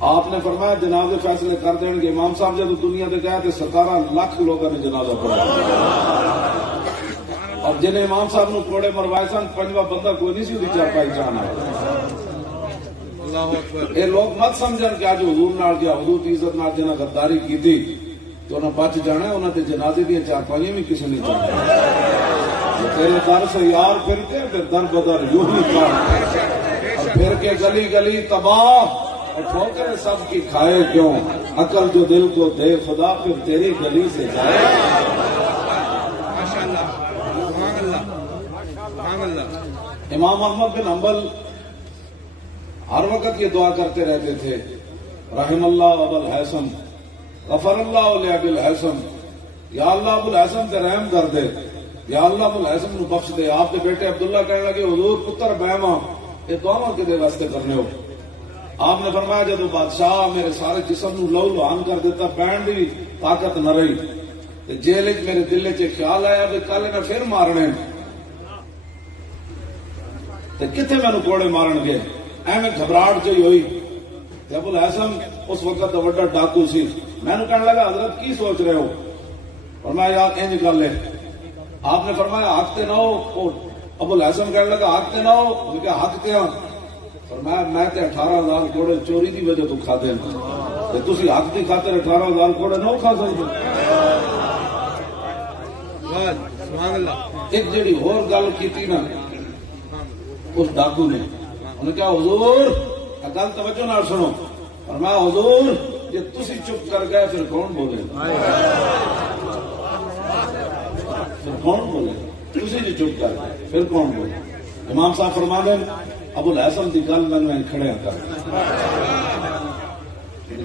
آپ نے فرمایا جنازے فیصلے کر دیں گے. امام صاحب جب دنیا سے گئے تو 17 لاکھ لوگوں نے جنازہ پڑھا اور جنہیں امام صاحب نے کوڑے مروائے سن 5واں بندہ کوئی نہیں سی ہوتی چارپائی جانا. یہ لوگ مت سمجھن کہ آج حضور نال گیا حضور کی عزت نال جنہیں غداری کی تھی تو انہیں بچ جانا ہے. انہوں نے جنازے دیا چارپائیاں بھی کسی نہیں جانا. تیرے در سے یار پھرتے پھر در بدر یوں ہی کر اور پھر کے گلی گلی تباہ اور ٹھوکریں سب کی کھائے کیوں. عقل جو دل کو دے خدا پھر تیری گلی سے جائے. امام احمد بن حنبل ہر وقت یہ دعا کرتے رہتے تھے رحم اللہ ابو الحسن غفر اللہ لابی الحسن. یا اللہ ابو الحسن تے رحم کر دے یا اللہ ابو الحسن نو بخش دے. آپ کے بیٹے عبداللہ کہنے لگے حضور پتر بہما یہ دونوں کدے واسطے کرنے ہو. آپ نے فرمایا جب بادشاہ میرے سارے جسم نو لہو لہان کر دیتا پہن دی طاقت نہ رہی جیل میرے دل چ خیال آیا بھی کل نے پھر مارنے کتنے مینو کوڑے مارن گے. ایویں گھبراہٹ جی ہوئی. ابو الحسن اس وقت کا وڈا ڈاکو سی. میں نے کہنے لگا حضرت کی سوچ رہے ہو اور میں یار انج گل ہے. آپ نے فرمایا ہکتے نہ ہو. ابو الحسن کہنے لگا ہکتے نہ ہو. میں کہا ہکتے ہاں. فرمایا میں 18,000 کوڑے چوری دی وجہ تو کھاتے ہیں تھی حق کی خاطر 18,000 کوڑے نہ کھا سکتے. ایک جڑی ہور گل کی نا اس ڈاکو نے انہوں نے کہا حضور گل توجہ نہ سنو اور میں حضور جی تسی چپ کر گئے پھر کون بولے پھر کون بولے تسی جی چپ کر گئے پھر کون بولے. امام صاحب فرما دیں ابو الحسن کی گل میں کھڑے کر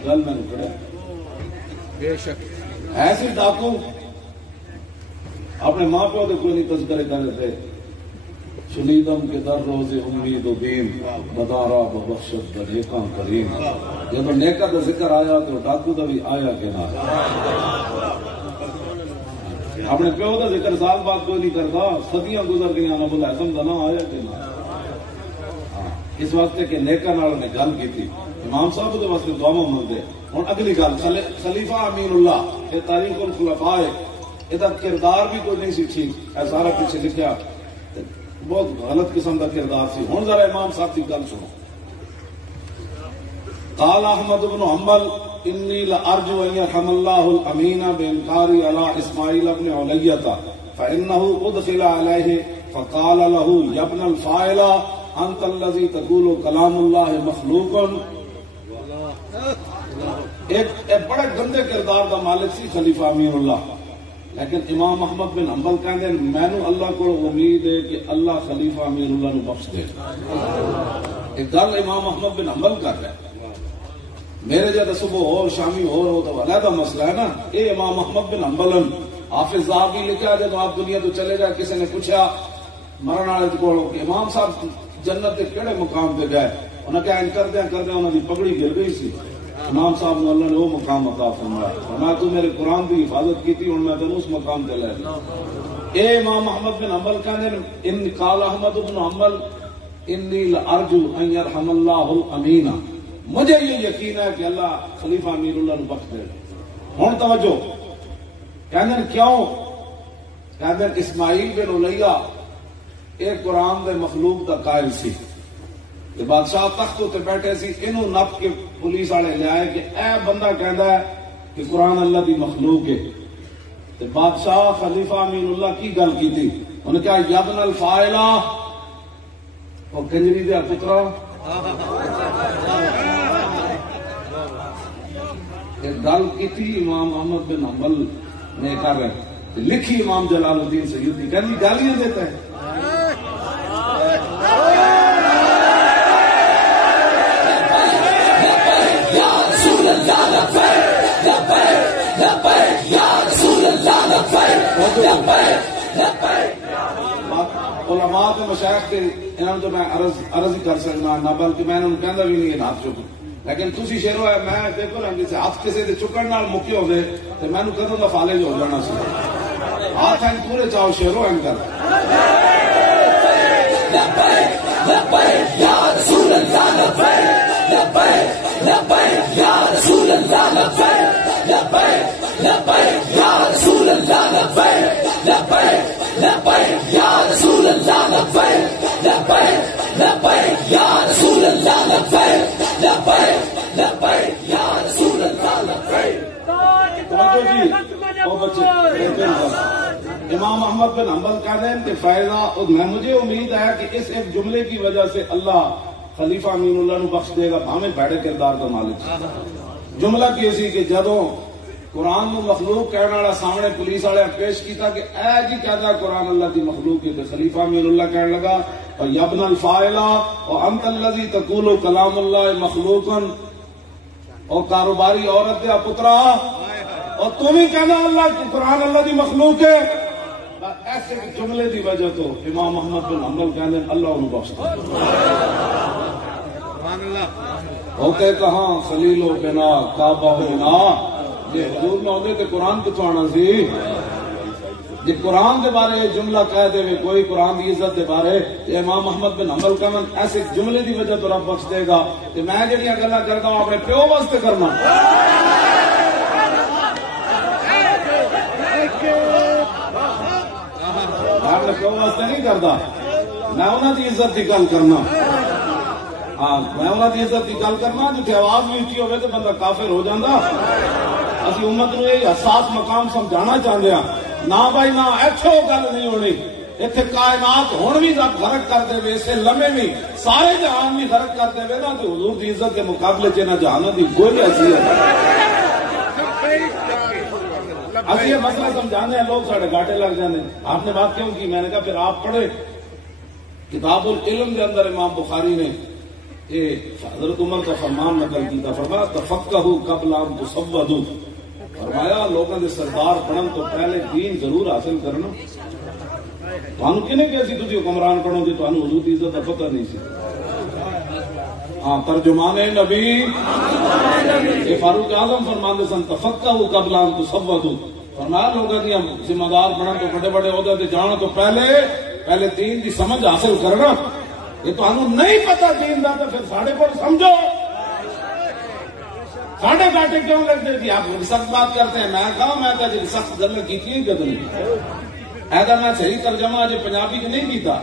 گل میں کھڑے ایسی ڈاکو اپنے ماں پیو کے کوئی نہیں تذکرے کر دیتے. شنیدم کے در روز امید و بیم بدارا ببخشت بنیکاں کریم. جب نیکا کا ذکر آیا تو ڈاکو کا بھی آیا کہ نہ. اپنے پیو کا ذکر سال بعد کوئی نہیں کرتا. صدیاں گزر گئی ابو الحسن کا نہ آیا کہ نہ. اس واسطے کہ نیکا نال نے گل کی تھی. امام صاحب کے واسطے دعا منگتے. ہوں اگلی گل خلیفہ امین اللہ یہ تاریخ الخلفاء یہ کردار بھی کوئی نہیں سی ٹھیک. سارا پیچھے لکھا بہت غلط قسم کا کردار سی. ہوں ذرا امام صاحب کی گل سنو. قال احمد بن حنبل انی لارجو ان يرحم الله الامین بانکاری علی اسماعیل بن علیہ فانه ادخل علیہ فقال له یا ابن الفاعل انت الذي تقول کلام اللہ مخلوق. ایک بڑے گندے کردار کا مالک سی خلیفہ امین اللہ. لیکن امام احمد بن حنبل کہتے ہیں مینو اللہ کو امید ہے کہ اللہ خلیفہ امیر اللہ نو بخش دے. ایک گل امام احمد بن حنبل کر رہے میرے جیسے صبح اور شامی ہو تو علیحدہ مسئلہ ہے نا. یہ امام احمد بن حنبل حافظ ذہبی لکھا جب آپ دنیا تو چلے جائے کسی نے پوچھا مرن والے کو کہ امام صاحب جنت کے کہڑے مقام پہ گئے. انہیں کہا ان کردیا انہوں کی پگڑی گر گئی سی. امام صاحب نے اللہ نے وہ مقام عطا فرمایا میں تو میرے قرآن کی حفاظت کی تھی ہوں میں تین اس مقام پہ لے گیا. اے امام احمد بن حنبل کہنے ان قال احمد بن حنبل انی لارجو ان یرحم اللہ الامین. مجھے یہ یقین ہے کہ اللہ خلیفہ امیر اللہ نے بخش دے. ہوں توجہ کہنے کیوں کہنے اسماعیل بن علیہ ایک قرآن دے مخلوق دا قائل سی. بادشاہ تخت تے بیٹھے سی انہوں نپ کے پولیس والے لے آئے کہ اے بندہ کہندا ہے کہ قرآن اللہ دی مخلوق ہے. تے بادشاہ خلیفہ امین اللہ کی گل کی تھی. انہوں نے کہا یبن الفاعل اور کنجری دیا پترا ایک گل کی تھی امام احمد بن حنبل نے کر رہے لکھی امام جلال الدین سیوطی کہنی گالیاں دیتا ہے. علماء کے مشائخ کے انہوں نے تو میں عرض ہی کر سکنا نہ بلکہ میں انہوں نے کہنا بھی نہیں ہاتھ چکو. لیکن تسی شیرو ہے میں دیکھو نا جیسے ہاتھ کسی کے چکن نال مکے ہو گئے تو میں نے کدوں کا فالج ہو جانا سی. ہاتھ ہیں پورے چاہو شیرو ہیں کر لبیک لبیک یا رسول اللہ لبیک لبیک لبیک یا رسول اللہ لبیک لبیک لبیک یا رسول اللہ لبیک لبیک لبیک یا رسول اللہ لبیک لبیک لبیک یا رسول اللہ لبیک. امام احمد بن حنبل کہتے ہیں کہ فائدہ اور مجھے امید ہے کہ اس ایک جملے کی وجہ سے اللہ خلیفہ امین اللہ نو بخش دے گا بھاویں بھڑے کردار کا مالک. جملہ کیسی کہ جدوں قرآن نو مخلوق کہنے والا سامنے پولیس والے پیش کیتا کہ اے جی کہتا قرآن اللہ کی مخلوق ہے، تو خلیفہ امین اللہ کہنے لگا اور یبن الفاعلہ اور انت الذی تقول کلام اللہ مخلوقا، اور کاروباری عورت دیا پترا اور تم ہی کہنا اللہ کی قرآن اللہ کی مخلوق ہے. ایسے جملے کی وجہ تو امام محمد بن حنبل کہنے اللہ انہوں بخشتا ہوتے کہاں خلیل و بنا کعبہ بنا. یہ حضور نہ ہوتے تو قرآن کتوں آنا سی. جی قرآن دے بارے جملہ کہہ دے کوئی قرآن کی عزت دے بارے امام محمد بن حنبل کہن ایسے جملے کی وجہ تو رب بخش دے گا. کہ میں جہاں گلا کرتا ہوں اپنے پیو واسطے کرنا، اپنے پیو واسطے نہیں کرتا، میں انہوں کی عزت کی گل کرنا. ہاں میں انہوں کی عزت کی گل کرنا جتنے آواز بھی اچھی ہوئے تو بندہ کافر ہو جاتا. اسی امت نو یہ حساس مقام سمجھانا چاہتے ہیں. نہ بھائی نہ ایتھے گل نہیں ہونی، اتنے کائنات ہوں بھی غرق کر دے، اسے لمحے بھی سارے جہان بھی غرق کر دے نا، تو حضور کی عزت کے مقابلے چ نہ جہانت کی کوئی حیثیت. ابھی یہ مسئلہ سمجھانے ہیں لوگ ساڑھے گاٹے لگ جانے. آپ نے بات کیوں کی؟ میں نے کہا پھر آپ پڑھے کتاب العلم کے اندر امام بخاری نے حضرت عمر کا فرمان نقل کیا. فرمایا تفقہوا قبل ان تسودوا، فرمایا لوگوں کے سردار بنن تو پہلے دین ضرور حاصل کرنا. تمہیں کنے کہ سی تھی حکمران پڑھو گے تمہیں حضور کی عزت کا پتہ نہیں سی. ہاں ترجمان نبی یہ فاروق اعظم فرماندے سن تفقہوا قبل ان تسودوا. فرمایا لوگوں کی ذمہ دار بنن تو بڑے بڑے عہدے تے جان تو پہلے دین کی سمجھ حاصل کرنا. یہ تمہیں نہیں پتا دین دا تو پھر ساڑھے کو سمجھو. ساڑھے گاٹے کیوں لگتے تھی؟ آپ سخت بات کرتے ہیں. میں کہا میں کہا جی سخت گل کی کدھر ایسا میں صحیح ترجمہ جو پنجابی کی نہیں کیتا.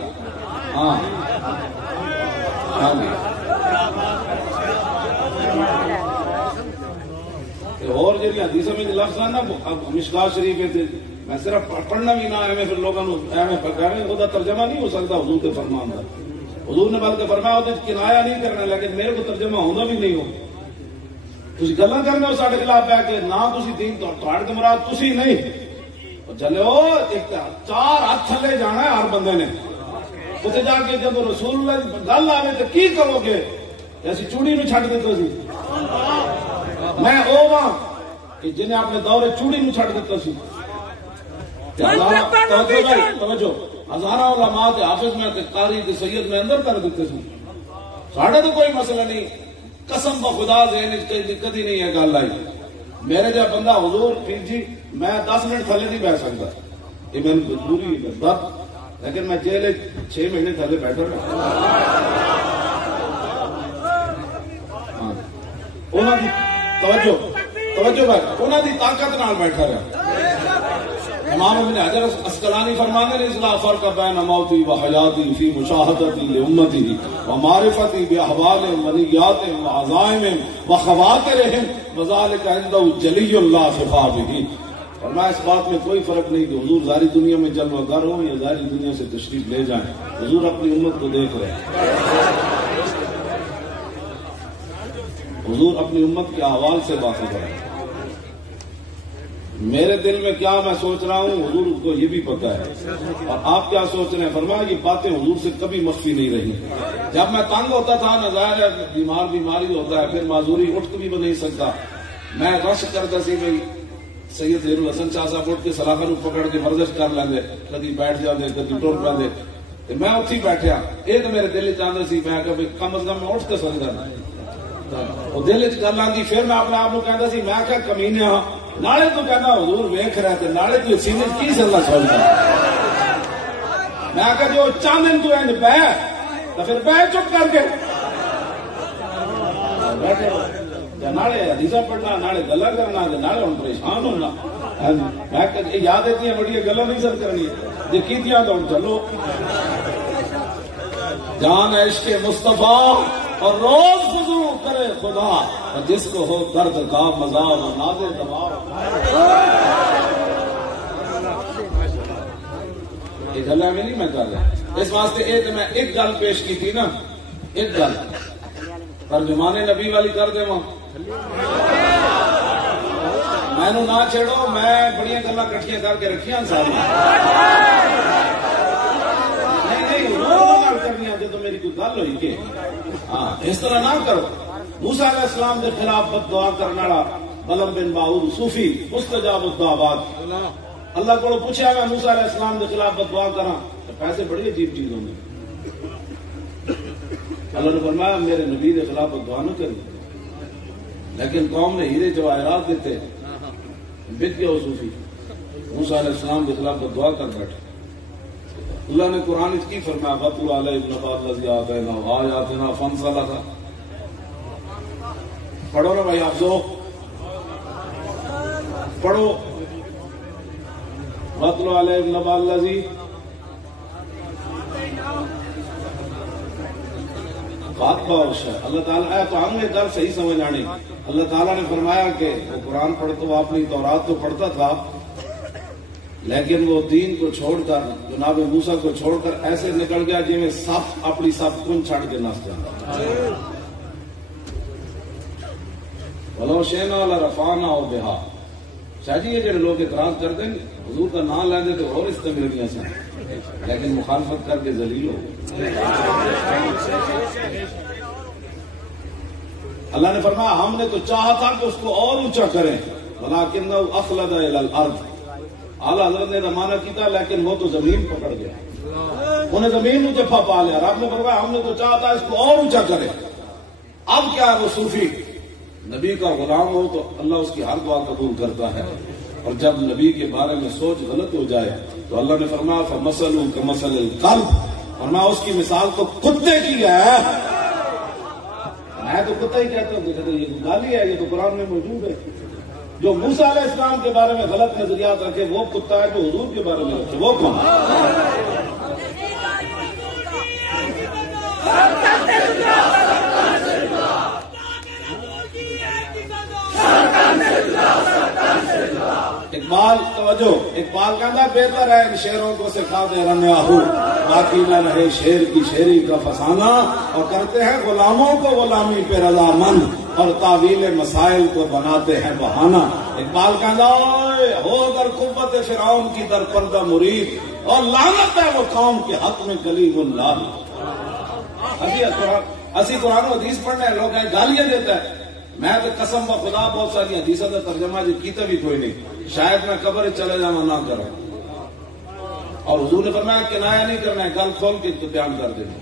ہاں ہاں جی اور جی حدیثوں میں لفظ ہے نا مشکات شریف میں صرف پڑھنا بھی نہ ایویں پھر لوگوں وہ ترجمہ نہیں ہو سکتا حضور کے فرمان کا. حضور نے بلکہ فرمایا وہ کنایا نہیں کرنا، لیکن میرے کو ترجمہ ہونا بھی نہیں ہو. تھی گلا کرنے ہو سارے خلاف بہ کے نہ تھی دین تو مراد تھی نہیں چلو. ایک 4 ہاتھ تھلے جانا ہے ہر بندے نے. اتنے جا کے جب رسول اللہ گل آئے تو کی کرو گے؟ ایسی چوڑی نو چھڈ دیتا سی. میں وہ ہاں کہ جنہیں اپنے دور چوڑی نو چھڈ دیتا سی. توجہ ہزارہ علماء حافظ میں قاری سید میں اندر کر دیتے سی. ساڑھے تو کوئی مسئلہ نہیں. قسم بخدا ذہن کدی نہیں ہے گل آئی. میرے جا بندہ حضور پیر جی میں 10 منٹ تھلے نہیں بیٹھ سکتا، یہ میری مجبوری ہے، لیکن میں جیل 6 مہینے تھلے بیٹھا رہا. توجہ بھائی انہوں کی طاقت نال بیٹھا رہا. امام ابن حجر اسقلانی فرمانے نے اصلاح فرق بین موتی و حیاتی فی مشاہدتی لامتی و معرفتی باحوالہم و نیاتہم و عزائمہم و خواطرہم وذالک عنده جلی اللہ خفا بہ. فرمایا اس بات میں کوئی فرق نہیں کہ حضور ظاہری دنیا میں جلوہ گر ہوں یا ظاہری دنیا سے تشریف لے جائیں، حضور اپنی امت کو دیکھ رہے ہیں. حضور اپنی امت کے احوال سے واقف ہے. میرے دل میں کیا میں سوچ رہا ہوں حضور کو یہ بھی پتا ہے، اور آپ کیا سوچ رہے ہیں. فرمایا یہ باتیں حضور سے کبھی مخفی نہیں رہی. جب میں تنگ ہوتا تھا نہ ظاہر ہے بیماری ہوتا ہے، پھر معذوری اٹھ بھی نہیں سکتا. میں رش کرتا سی بھائی سید زہیر الحسن شاہ صاحب اٹھ کے سلاخہ نو پکڑ کے ورزش کر لیں، کدی بیٹھ جاتے کدی ٹر پہ. میں اتھی بیٹھیا. ایک میرے دل چاہتے سی میں کہ کم از کم میں اٹھ کے سکتا. وہ دل چ گل آتی. پھر میں اپنے آپ کو کہتا سی میں کیا کمینے ہاں نالے تو کہنا حضور ویکھ رہے تھے نالے تو سینے کی سلا سوچتا. میں کہ جو چاندن تو اینج بہ تو پھر بہ چپ کر کے بیٹھے نالے حدیثاں پڑھنا نالے گلا کرنا نالے ہوں پریشان ہونا. میں یاد ہے بڑی گلا نہیں سر کرنی جی کیتیاں تو چلو جان عشق مصطفیٰ اور روز فضو کرے خدا اور جس کو ہو درد کا مزہ اور نازے دبا. یہ گلا میں نہیں میں کر رہا اس واسطے یہ میں ایک گل پیش کی تھی نا ایک گل ترجمان نبی والی کر دے میں نہ چھیڑو میں بڑی گلا کٹھیاں کر کے رکھیاں ساری کرنی جب میری کوئی گل ہوئی کہ ہاں اس طرح نہ کرو. موسیٰ علیہ السلام کے خلاف بد دعا کرنے والا بلم بن باؤد صوفی مستجاب الدعوات اللہ کو پوچھا میں موسیٰ علیہ السلام کے خلاف بد دعا کرا تو پیسے بڑی عجیب چیز ہوں گی. اللہ نے فرمایا میرے نبی کے خلاف بد دعا نہ کریں لیکن قوم نے ہیرے جواہرات دیتے بک گیا وہ صوفی موسیٰ علیہ السلام کے خلاف بد دعا کر بیٹھے. اللہ نے قرآن اس کی فرمایا وَاتْلُ عَلَيْهِمْ نَبَأَ الَّذِي آتَيْنَاهُ آيَاتِنَا فَانْسَلَخَ. پڑھو نا بھائی آپ پڑھو وَاتْلُ عَلَيْهِمْ نَبَأَ الَّذِي بات باوش ہے. اللہ تعالیٰ تو ہم نے گل صحیح سمجھ آنی. اللہ تعالیٰ نے فرمایا کہ وہ قرآن پڑھتا وہ اپنی تورات تو پڑھتا تھا لیکن وہ دین کو چھوڑ کر جناب موسیٰ کو چھوڑ کر ایسے نکل گیا جی میں سب اپنی سب کن چھڑ کے نس جاتا. بولو شینا رفانا ہو بہا شاہ جی یہ جڑے لوگ اعتراض کر دیں حضور کا نام لے دے تو اور اس طرح مل گیا سن لیکن مخالفت کر کے ذلیل ہو. اللہ نے فرمایا ہم نے تو چاہا تھا کہ اس کو اور اونچا کریں ولکنہ اخلد الی الارض. اعلیٰ حضرت نے رمانہ کیتا لیکن وہ تو زمین پکڑ گیا انہیں زمین میں جفا پا لیا. رب نے فرمایا ہم نے تو چاہا تھا اس کو اور اونچا کرے. اب کیا ہے وہ صوفی نبی کا غلام ہو تو اللہ اس کی ہر دعا قبول کرتا ہے اور جب نبی کے بارے میں سوچ غلط ہو جائے تو اللہ نے فرمایا فَمَثَلُهُ كَمَثَلِ الْكَلْبِ اور میں اس کی مثال تو کتے کی ہے. میں تو کتا ہی کہتا ہوں یہ گالی ہے یہ تو قرآن میں موجود ہے. جو موسیٰ علیہ السلام کے بارے میں غلط نظریات رکھے وہ کتا ہے جو حضور کے بارے میں رکھے وہ کون. اقبال توجہ اقبال کہتا ہے بہتر ہے ان شعروں کو سکھا دے رنیا ہو باقی نہ رہے شعر کی شعری کا فسانہ اور کرتے ہیں غلاموں کو غلامی پہ رضامند اور تعویل مسائل کو بناتے ہیں بہانہ. اقبال کہتا ہو اگر قوت فرعون کی در پردہ مرید اور لعنت ہے وہ قوم کے حق میں کلیم اللہ. اسی قرآن و حدیث پڑھنے لوگ گالیاں دیتا ہے. میں تو قسم و خدا بہت ساری حدیثوں کا ترجمہ جو کیتا بھی کوئی نہیں شاید میں قبر چلے جانا نہ کروں. اور حضور نے فرمایا کنایا نہیں کرنا ہے گل کھول کے بیان کر دینا.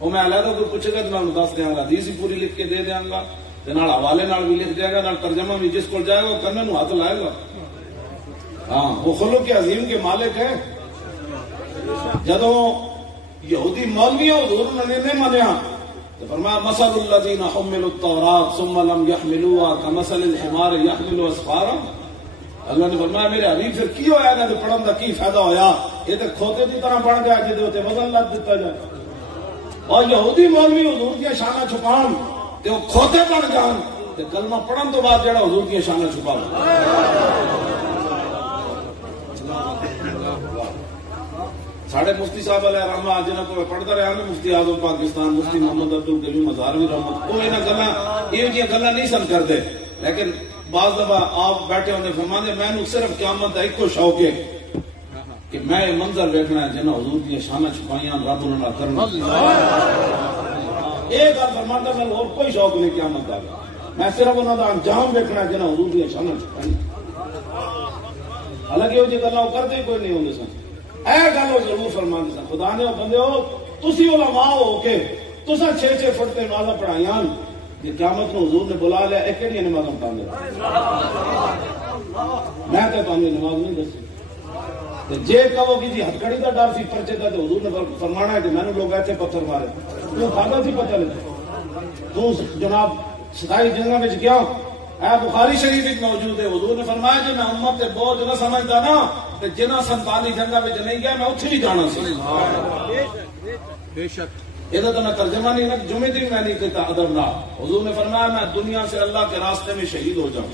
وہ میں علیحدہ کوئی پوچھے گا تو میں دس دیا گا حدیث ہی پوری لکھ کے دے دیا گا حوالے نال بھی لکھ دیا گا نال ترجمہ بھی جس کو جائے گا کرنے نو ہاتھ لائے گا. ہاں وہ خلق کے عظیم کے مالک ہے. جدوں یہودی مولویوں حضور نے نہیں منیا تو فرمایا مثل الذین حملوا التوراۃ ثم لم يحملوها كمثل الحمار يحمل اسفارا. اللہ نے فرمایا میرے حبیب پھر کی ہویا نا تو پڑھن دا کی فائدہ ہویا یہ تو کھوتے کی طرح بن گیا جے تے وزن لگ دیتا جائے. اور یہودی مولوی حضور کی شانہ چھپان تے وہ کھوتے بن جان تے کلمہ پڑھن تو بعد جڑا حضور کی شانہ چھپا ساڑھے مفتی صاحب علیہ رحمہ جنہوں کو پڑھتا رہا نا مفتی اعظم پاکستان مفتی محمد عبدالکریم مزاروی رحمت وہ انہیں گلا یہ گلا نہیں سن کرتے لیکن بعض دفعہ آپ بیٹھے ہونے فرمانے میں نے صرف قیامت ایک کو شوق ہے کہ میں یہ منظر دیکھنا ہے جنہوں حضور کی شانہ چھپائیاں رب انہوں نے کرنا ایک گل فرماتا میں اور کوئی شوق نہیں قیامت آ گیا میں صرف انہوں کا انجام دیکھنا ہے جنہوں حضور کی شانہ چھپائیاں. حالانکہ وہ جی گلا وہ کرتے ہی کوئی نہیں ہوندے سن اے گل وہ ضرور فرماندے سن خدا نے وہ بندے ہو تسی علماء ہو کے تساں 6-6 فٹ تے نمازاں پڑھائیاں یہ قیامت نو حضور نے بلا لیا ایک کیڑی نمازاں پڑھاندے میں تے تانوں نماز نہیں دسی تے جے کہو کہ جی ہتھکڑی دا ڈر سی پرچے دا تے حضور نے فرمانا ہے کہ میں نے لوگ ایتھے پتھر مارے تو کھادا سی پتہ نہیں تو جناب ستائی جنگاں میں گیا اے بخاری شریف میں موجود ہے. حضور نے فرمایا جی میں امت کے بوجھ نہ سمجھتا نا کہ جنہ 47 جنگاں میں نہیں گیا میں اتنے ہی جانا سی. بے شک یہ تو میں ترجمہ نہیں نہ جمعے دن میں نہیں کہتا ادب نہ. حضور نے فرمایا میں دنیا سے اللہ کے راستے میں شہید ہو جاؤں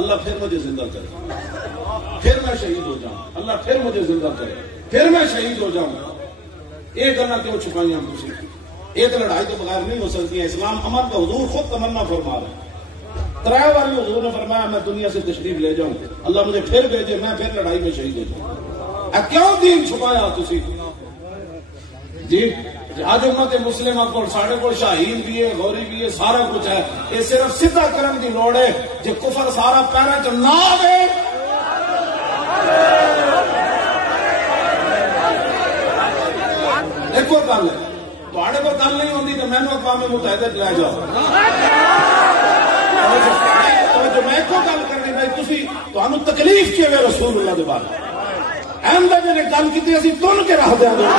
اللہ پھر مجھے زندہ کرے, پھر میں شہید ہو جاؤں اللہ پھر مجھے زندہ کرے, پھر میں شہید ہو جاؤں. ایک گلا کیوں چھپائی ہم کسی کی؟ ایک لڑائی تو بغیر نہیں ہو سکتی ہے. اسلام امن کا حضور خود تمنا فرما رہے ہیں. 3 بار حضور نے فرمایا میں دنیا سے تشریف لے جاؤں اللہ مجھے پھر بھیجے میں پھر لڑائی میں شہید ہو جاؤں. کیوں دین چھپایا تسی جی؟ آج امت مسلمہ کو ساڑھے کو شاہین بھی ہے غوری بھی ہے سارا کچھ ہے. یہ صرف سیدھا کرن کی لوڑ ہے جی کفر سارا پیرا چ نہ آئے. ایک اور گل ہے تھوڑے کو گل نہیں ہوتی تو میں نے اقوام متحدہ لے جاؤ. میں ایک گل کرنی بھائی تھی تمہیں تکلیف کی ہے رسول اللہ کے بارے اہم جی نے گل کی اسی تن کے رکھ دیا گے.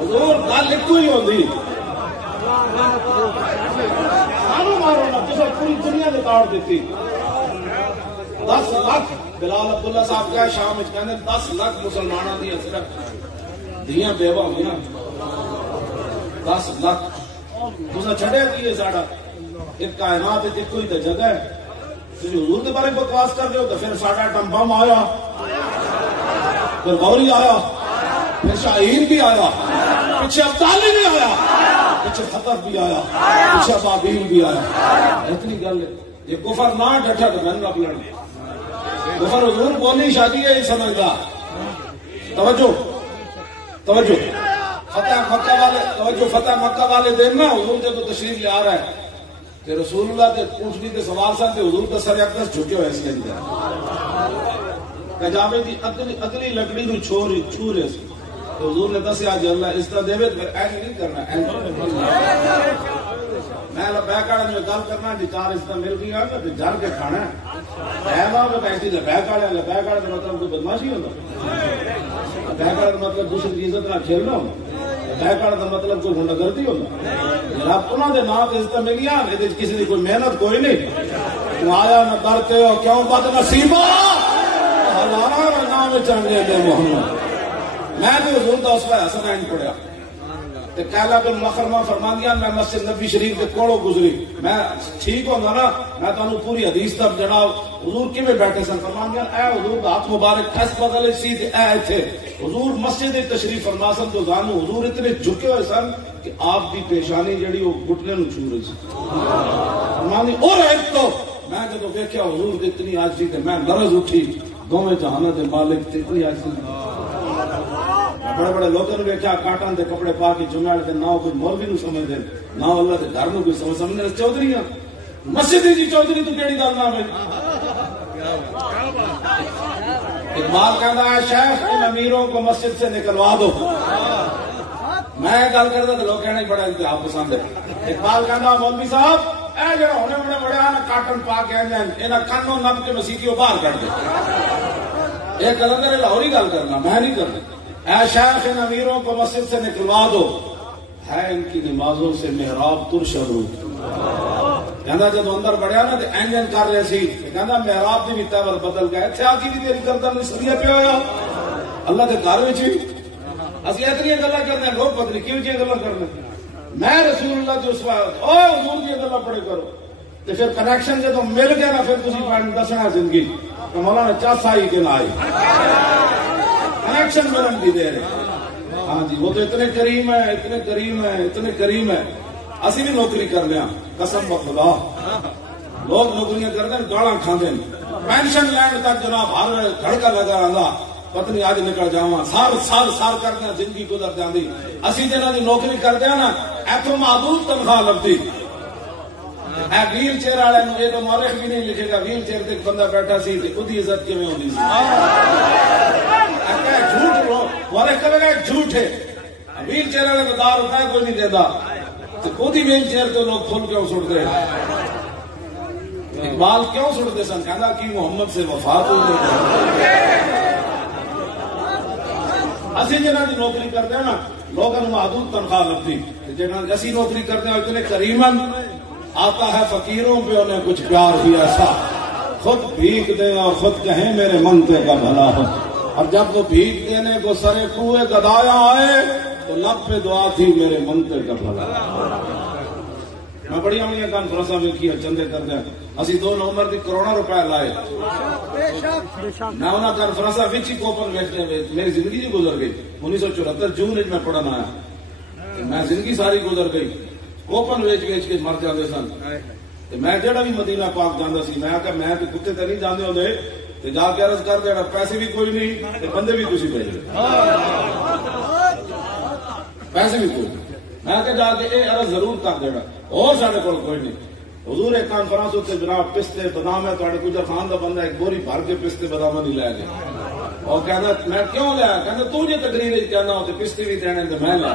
حضور گل ایک ہی ہوتی مارو نا پوری دنیا نے توڑ دیتی. 10 لاکھ بلال عبداللہ صاحب کا شام کہنے 10 لاکھ مسلمانوں کی صرف دیا بیوہ ہوئی 10 لاکھ تصا چڑھیا کی ہے ساڑا ایک کائنات ایک کوئی تو جگہ ہے. تھی حضور کے بارے بکواس کر رہے ہو تو پھر ساڑا ٹمبم آیا پھر غوری آیا پھر شاہین بھی آیا پیچھے ابدالی بھی آیا پیچھے خطف بھی آیا پیچھے ابابیل بھی آیا. اتنی گل ہے یہ کفر نہ ڈٹا تو میں رب لڑ کفر حضور بولی شادی ہے سمجھدار. توجہ توجہ فتح مکہ والے توجہ فتح مکہ والے دن نا حضور جب تشریف لے آ رہا ہے کہ رسول اللہ کے پوچھنی کے سوال سن تے حضور کا سر اقدس جھکے ہوئے اس کے اندر کجاوے دی اگلی لکڑی نو چھو رہے سی تو حضور نے دسیا جی اللہ اس طرح دے پھر ایسے نہیں کرنا میں لبیک والے میں گل کرنا جی 4 اس طرح مل گیا تو جر کے کھانا ہے پیسے لبیک والے کا مطلب کوئی بدماشی ہوتا لبیک والے کا مطلب دوسری کی عزت نہ کھیلنا ہوتا لبیک والے کا مطلب کوئی گنڈا گردی ہوتا جناب انہوں نے نام عزت ملیا کسی کی کوئی محنت کوئی نہیں تم آیا نہ کرتے ہو کیوں بد نصیبہ ہزاروں نام چنگے دے محمد. میں تو حضور کا اسوہ حسن عین پڑھیا تے کہلا بن مخرمہ فرماندیاں میں مسجد نبی شریف کے کوڑوں گزری میں ٹھیک ہوندا نا میں تانوں پوری حدیث تک جناب حضور کیویں بیٹھے سن فرماندیاں اے حضور دا ہاتھ مبارک کس بدلے سی تے اے ایتھے حضور مسجد تشریف فرما سن تو زانو حضور اتنے جھکے ہوئے سن کہ آپ دی پیشانی جڑی وہ گھٹنے نو چھو رہی سی فرماندی اور ایک تو میں جدوں ویکھیا حضور دی اتنی عاجزی تے میں لرز اٹھی دوویں جہاناں دے مالک تے اتنی عاجزی بڑے بڑے لوگوں نے ویکیا کاٹن کے کپڑے پا کے جمعے والے نہ کوئی مولوی نو سمجھتے نہ اللہ کے گھر نو کوئی سمجھنے چودھری ہاں مسجد جی چودھری تو کہڑی گل نہ ہے. اقبال کہتا ہے شیخ ان امیروں کو مسجد سے نکلوا دو. میں گل کرتا تو لوگ کہنا بڑا انتخاب پسند ہے. اقبال کہتا مولوی صاحب اے جڑا ہونے بڑے بڑے آنا کاٹن پا کے آئے انہیں کنوں نب کے مسیحی باہر کر دے. یہ کلندر لاہوری گل کرنا میں نہیں کرنا. اے شیخ ان امیروں کو مسجد سے نکلوا دو ہے ان کی نمازوں سے محراب ترشدو. کہنا جب اندر بڑھیا نا تو اینجن کر رہے سی کہنا محراب بھی تیور بدل گئے اتنے آ کی بھی تیری گردن سڑیا پہ ہوا اللہ کے گھر بھی اصل اتنی گلا کرنے لوگ پتہ نہیں کیوں گلا کرنے. میں رسول اللہ جو حضور کی گلا پڑے کرو تو پھر کنیکشن جب مل گیا نا پھر تھی دسنا زندگی تو مولانا چس آئی کہ نہ آئی کنیکشن ملن کی دے رہے. ہاں جی وہ تو اتنے کریم ہے اتنے کریم ہے اتنے کریم ہے. اسی بھی نوکری کرنے قسم بخدا لوگ نوکریاں کرتے ہیں گالاں کھاندے پینشن لین تک جناب ہر گھڑکا لگا رہا پتہ نہیں آج نکل جاواں سال کرتے ہیں زندگی گزر جاندی. اسی جنہاں دی نوکری کرتے ہیں نا ایتھوں محدود تنخواہ لبدی ہے ویل چیئر والے یہ تو مورخ بھی نہیں لکھے گا ویل چیئر تے بندہ بیٹھا سی تے خود عزت کیویں ہوندی سی جھوٹ مورخ کہے گا جھوٹ ہے ویل چیئر والے کو دار اٹھائے کوئی نہیں دیتا تو خود ہی ویل چیئر تو لوگ کھل کیوں سٹتے اقبال کیوں سٹتے سن کہنا کہ محمد سے وفات ہو گئی اسی جنہاں دی نوکری کرتے ہیں نا لوگوں نے محدود تنخواہ لگتی جنہاں اسی نوکری کرتے ہیں اتنے کریمن آتا ہے فقیروں پہ انہیں کچھ پیار بھی ایسا خود بھیک دیں اور خود کہیں میرے منگتے کا بھلا ہو اور جب وہ بھیک دینے کو سرے کوئے گدایا آئے تو لب پہ دعا تھی میرے منگتے کا بھلا میں بڑی ہمیں کانفرنساں میں کیا چندے کر دیں اسی 2 نومبر دی کروڑا روپے لائے میں انہاں کانفرنساں وچ ہی کوپن ویچنے میری زندگی جی گزر گئی 1974 جون میں پڑھن آیا میں زندگی ساری گزر گئی کوپن ویچ کے مر جاندے سن میں جڑا بھی مدینہ پاک جاندا سی میں کہ میں کتے تے نہیں جاندے ہوندے تے جا کے عرض کر دینا پیسے بھی کوئی نہیں تے بندے بھی تسی بھیج پیسے بھی کوئی نہیں میں کہ جا کے اے عرض ضرور کر دینا اور سارے کول کوئی نہیں حضور ایک کانفرنس اتنے جناب پستے بادام ہے تھوڑے گجر خان کا بندہ ایک بوری بھر کے پستے بادام نہیں لے گیا اور کہنا میں کیوں لیا کہنا تو جی تقریر کہنا ہو تو پستے بھی دینے تو میں لیا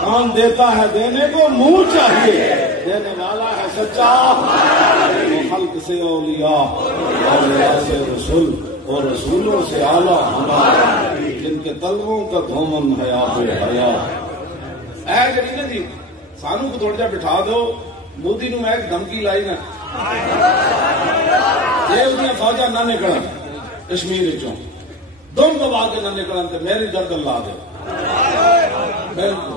کام دیتا ہے دینے کو منہ چاہیے دینے والا ہے سچا وہ خلق سے اولیاء اولیاء سے رسول اور رسولوں سے اعلیٰ ہمارا جن کے طلبوں کا دھومن حیا بے حیا اے جڑی نا جی سانو کو تھوڑا جا بٹھا دو مودی نو میں ایک دھمکی لائی نا یہ اس فوجا نہ نکلن کشمیر چوں دم دبا کے نہ نکلن تو میری گردن لا دے بالکل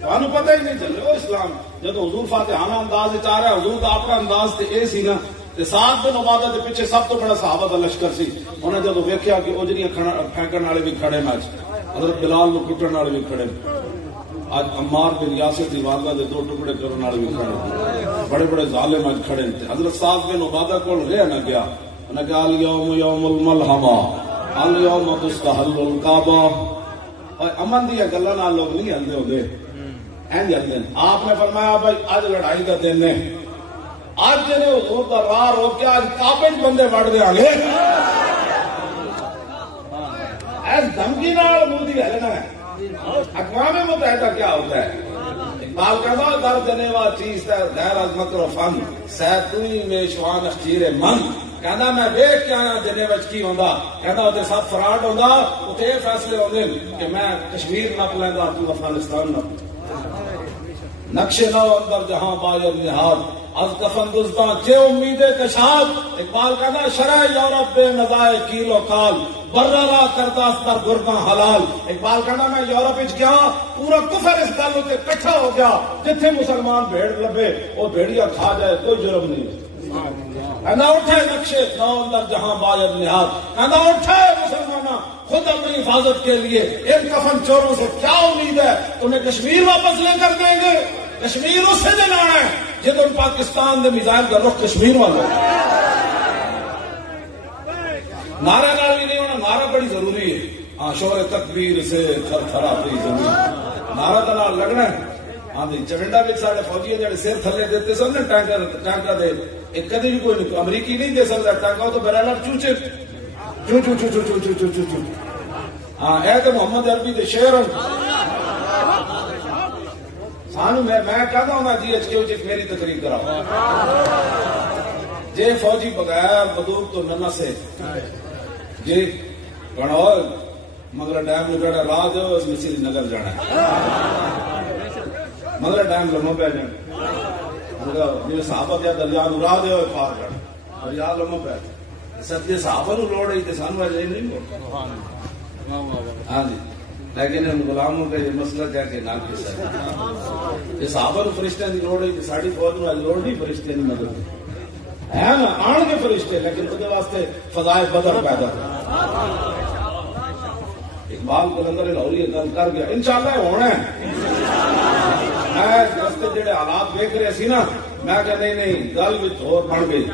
سانو پتہ ہی نہیں چلے وہ اسلام جب حضور فاتحانہ انداز آ رہا ہے حضور کا اپنا انداز تے اے سی نا تے 7 دن عبادت دے پیچھے سب تو بڑا صحابہ دا لشکر سی انہیں جب ویکھیا کہ اجریاں پھینکن والے بھی کھڑے میں حضرت بلال نو کٹن والے بھی کھڑے آج عمار بن یاسر دی والدہ دے 2 ٹکڑے کرنے والے بھی کھڑے بڑے بڑے ظالم آج کھڑے تھے حضرت سعد بن عبادہ کول رہ نہ گیا انہیں کہا الیوم یوم الملحمہ الیوم تستحل الکعبہ اور امن دیا گلاں نال لوگ نہیں ہلدے ہوندے اینج ہلدے آپ نے فرمایا بھائی آج لڑائی دا دن ہے آج جنے حضور دا راہ روک کے آج کعبے بندے وڑ دیاں گے ایس دھمکی نال مودی ہلنا ہے اقوام متحدہ کیا ہوتا ہے اقبال کہتا در جنیوا چیز ہے غیر از مکر و فن سیتوئی میں شوان اخچیر من کہنا میں دیکھ کے آیا جنیوا کی ہوندا کہتا ہوتے ساتھ فراڈ ہوندا اتنے فیصلے ہوندے کہ میں کشمیر نپ لیندا تو افغانستان نپ نقش نو اندر جہاں باید نہاد از کفن دزداں چے امید کشاد اقبال کہنا شرع یورپ بے نزائے کیل و کال برا را کرتا در گرگاں حلال اقبال کہنا میں یورپ وچ گیا پورا کفر اس گل تے اکٹھا ہو گیا جتھے مسلمان بھیڑ لبے وہ بھیڑیا کھا جائے کوئی جرم نہیں کہنا اٹھے نقشے نو اندر جہاں باید نہاد کہنا اٹھے مسلمانہ خود اپنی حفاظت کے لیے ان کفن چوروں سے کیا امید ہے تمہیں کشمیر واپس لے کر دیں گے کشمیر اس سے دن آنا ہے جدن پاکستان دے میزائل کا رخ کشمیر والا نعرہ نال بھی نہیں ہونا نعرہ بڑی ضروری ہے ہاں شور تکبیر سے تھر تھراتی زمین نعرہ تو نال لگنا ہے ہاں جی چونڈا بھی سارے فوجی جڑے سر تھلے دیتے سن نا ٹینکر دے ایک کدی بھی کوئی امریکی نہیں دے سکتا ٹینکا تو برائلر چوچے چو چو چو چو چو چو چو چو چو ہاں اے تو محمد عربی دے شعر سانو میں کہتا ہوں جی ایچ کے میری تقریر کراؤ جے فوجی بغیر بندوق تو نہ سے جی بڑا مگر ڈیم میں بیٹھا راہ دو اس میں سری نگر جانا ہے مگر ڈیم لمحہ پہ جانا میرے صحابہ کیا دریا راہ دو پار کرنا دریا لمحہ پہ سب یہ صحابہ نو لوڑ ہے سانو اجے نہیں لوڑ ہاں جی لیکن ان غلاموں کا یہ مسئلہ کیا کہ نہ کس ہے یہ صحابہ نو فرشتیاں دی لوڑ ہے ساڈی فوج نو لوڑ نہیں فرشتیاں دی مدد ہے نا آن کے فرشتے لیکن اس کے واسطے فضائے بدر پیدا اقبال کو اندر لاہوری گل کر گیا انشاءاللہ ہونا ہے میں رستے جڑے حالات دیکھ رہے سی نا میں کہ نہیں گل بھی اور بڑھ گئی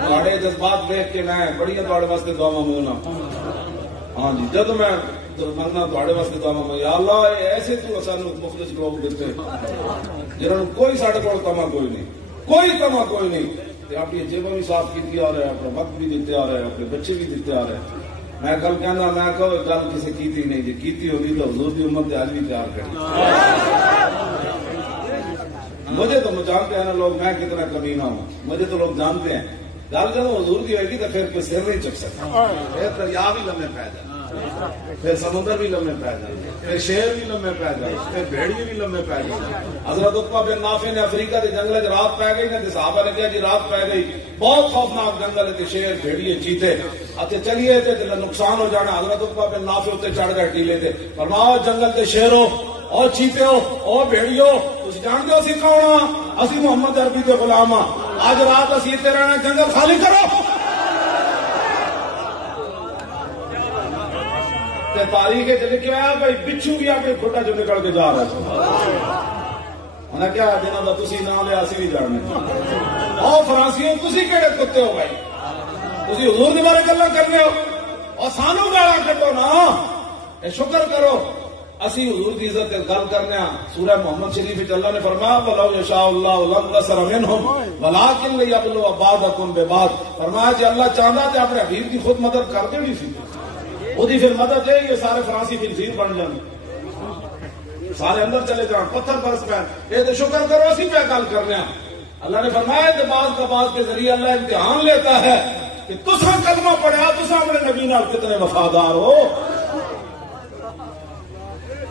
تھوڑے جذبات دیکھ کے میں بڑی تھوڑے واسطے دعا منگنا ہاں جی جب میں مرنا تھوڑے واسطے تما کو یا اللہ ایسے تو سانو مخلص لوگ دیتے جنہوں کوئی ساڈے کول تما کوئی نہیں، کوئی تما کوئی نہیں، اپنی جیبیں بھی صاف کی آ رہے ہیں، اپنا وقت بھی دیتے آ رہے ہیں، اپنے بچے بھی دیتے آ رہے ہیں. میں کل کہنا میں کہو گل کسی کیتی نہیں جی کیتی ہوگی تو حضور کی امت آج بھی تیار کری. مجھے تو جانتے ہیں نا لوگ میں کتنا کمینہ ہوں، مجھے تو لوگ جانتے ہیں. گل جب حضور کی ہوئے گی تو پھر کوئی سر نہیں چک سکتا، پھر دریا بھی لمے پی جائے، پھر سمندر بھی لمے پی جائے، پھر شیر بھی لمے پی جائے، پھر بھیڑیے بھی لمے پی جائے. حضرت عقبہ بن نافع نے افریقہ کے جنگل رات پی گئی نا، صحابہ نے کہا جی رات پی گئی، بہت خوفناک جنگل ہے، شیر بھیڑیے چیتے اچھے چلیے نقصان ہو جانا. حضرت عقبہ بن نافع اتنے چڑھ گئے ٹیلے تھے، فرمایا جنگل کے شیرو اور چیتے ہو اور بھیڑیو تھی جانتے ہو اسی کون ہاں؟ اسی محمد عربی کے غلام ہاں. آج رات اسی اتنے رہنا، جنگل خالی کرو. تاریخ لکھا ہے بھائی بچھو بھی اپنے کھوٹا جو نکل کے جا رہا ہے. انہیں کیا جنہوں کا تھی نام لیا اسی بھی جاننے. اور فرانسیوں تھی کہڑے کتے ہو بھائی، تھی حضور کے بارے گلا کرنے ہو اور سانو گالا کٹو نا. شکر کرو اسی حضور کی عزت گل کرنے. سورہ محمد شریف اللہ نے فرمایا وَلَوْ يَشَاءُ اللَّهُ لَانتَصَرَ مِنْهُمْ وَلَٰكِنْ لِيَبْلُوَ بَعْضَكُمْ بِبَعْضٍ. فرمایا جی اللہ چاہتا تو اپنے حبیب کی خود مدد کر دینی سی، وہی پھر مدد ہے یہ سارے فرانسی فنزیر بن جان، سارے اندر چلے جان، پتھر برس پہ. یہ تو شکر کرو اسی پہ گل کرنے. اللہ نے فرمایا کہ بعض کا بعض کے ذریعے اللہ امتحان لیتا ہے کہ تسا کلمہ پڑھا، تسا اپنے نبی نال کتنے وفادار ہو.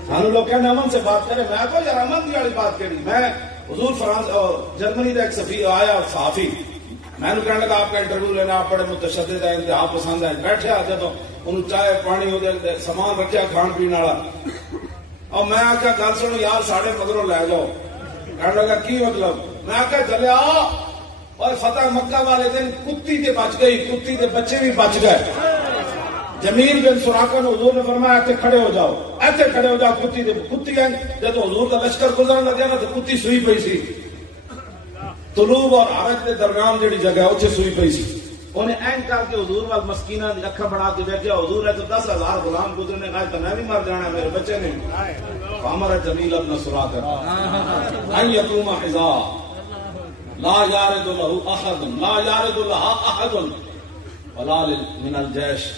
سانو لوگ کہنے امن سے بات کریں، میں کو یار امن کی والی بات کری. میں حضور فرانس اور جرمنی کا ایک سفیر آیا صحافی، میں نے کہنے لگا آپ کا انٹرویو لینا، آپ بڑے متشدد ہیں، انتہا پسند ہیں. بیٹھے آ جب انہوں چائے پانی سامان رکھا کھان پینے والا، اور میں آخیا گل سنو یار ساڑھے مگروں لے جاؤ. کہنے لگا کی مطلب؟ میں آخیا چلیا اور فتح مکہ والے دن کتی تے بچ گئی، کتی کے بچے بھی بچ گئے. جمیل بن سراقہ نے حضور نے فرمایا ایتھے کھڑے ہو جاؤ، ایتھے کھڑے ہو جاؤ. کتی جب حضور کا لشکر گزرن لگیا نا تو کتی سوئی پئی سی، طلوب اور عرج کے درمیان جڑی جگہ اتنے سوئی پئی سی. انہیں این کر کے حضور وال مسکینہ دی اکھا بنا کے بیٹھا، حضور ہے تو 10,000 غلام گزرنے کا تو میں بھی مر جانا، میرے بچے نے. فامر جمیل ابن سراقہ ان یقوم حذا لا یارد له احد لا یارد لها احد ولا من الجيش.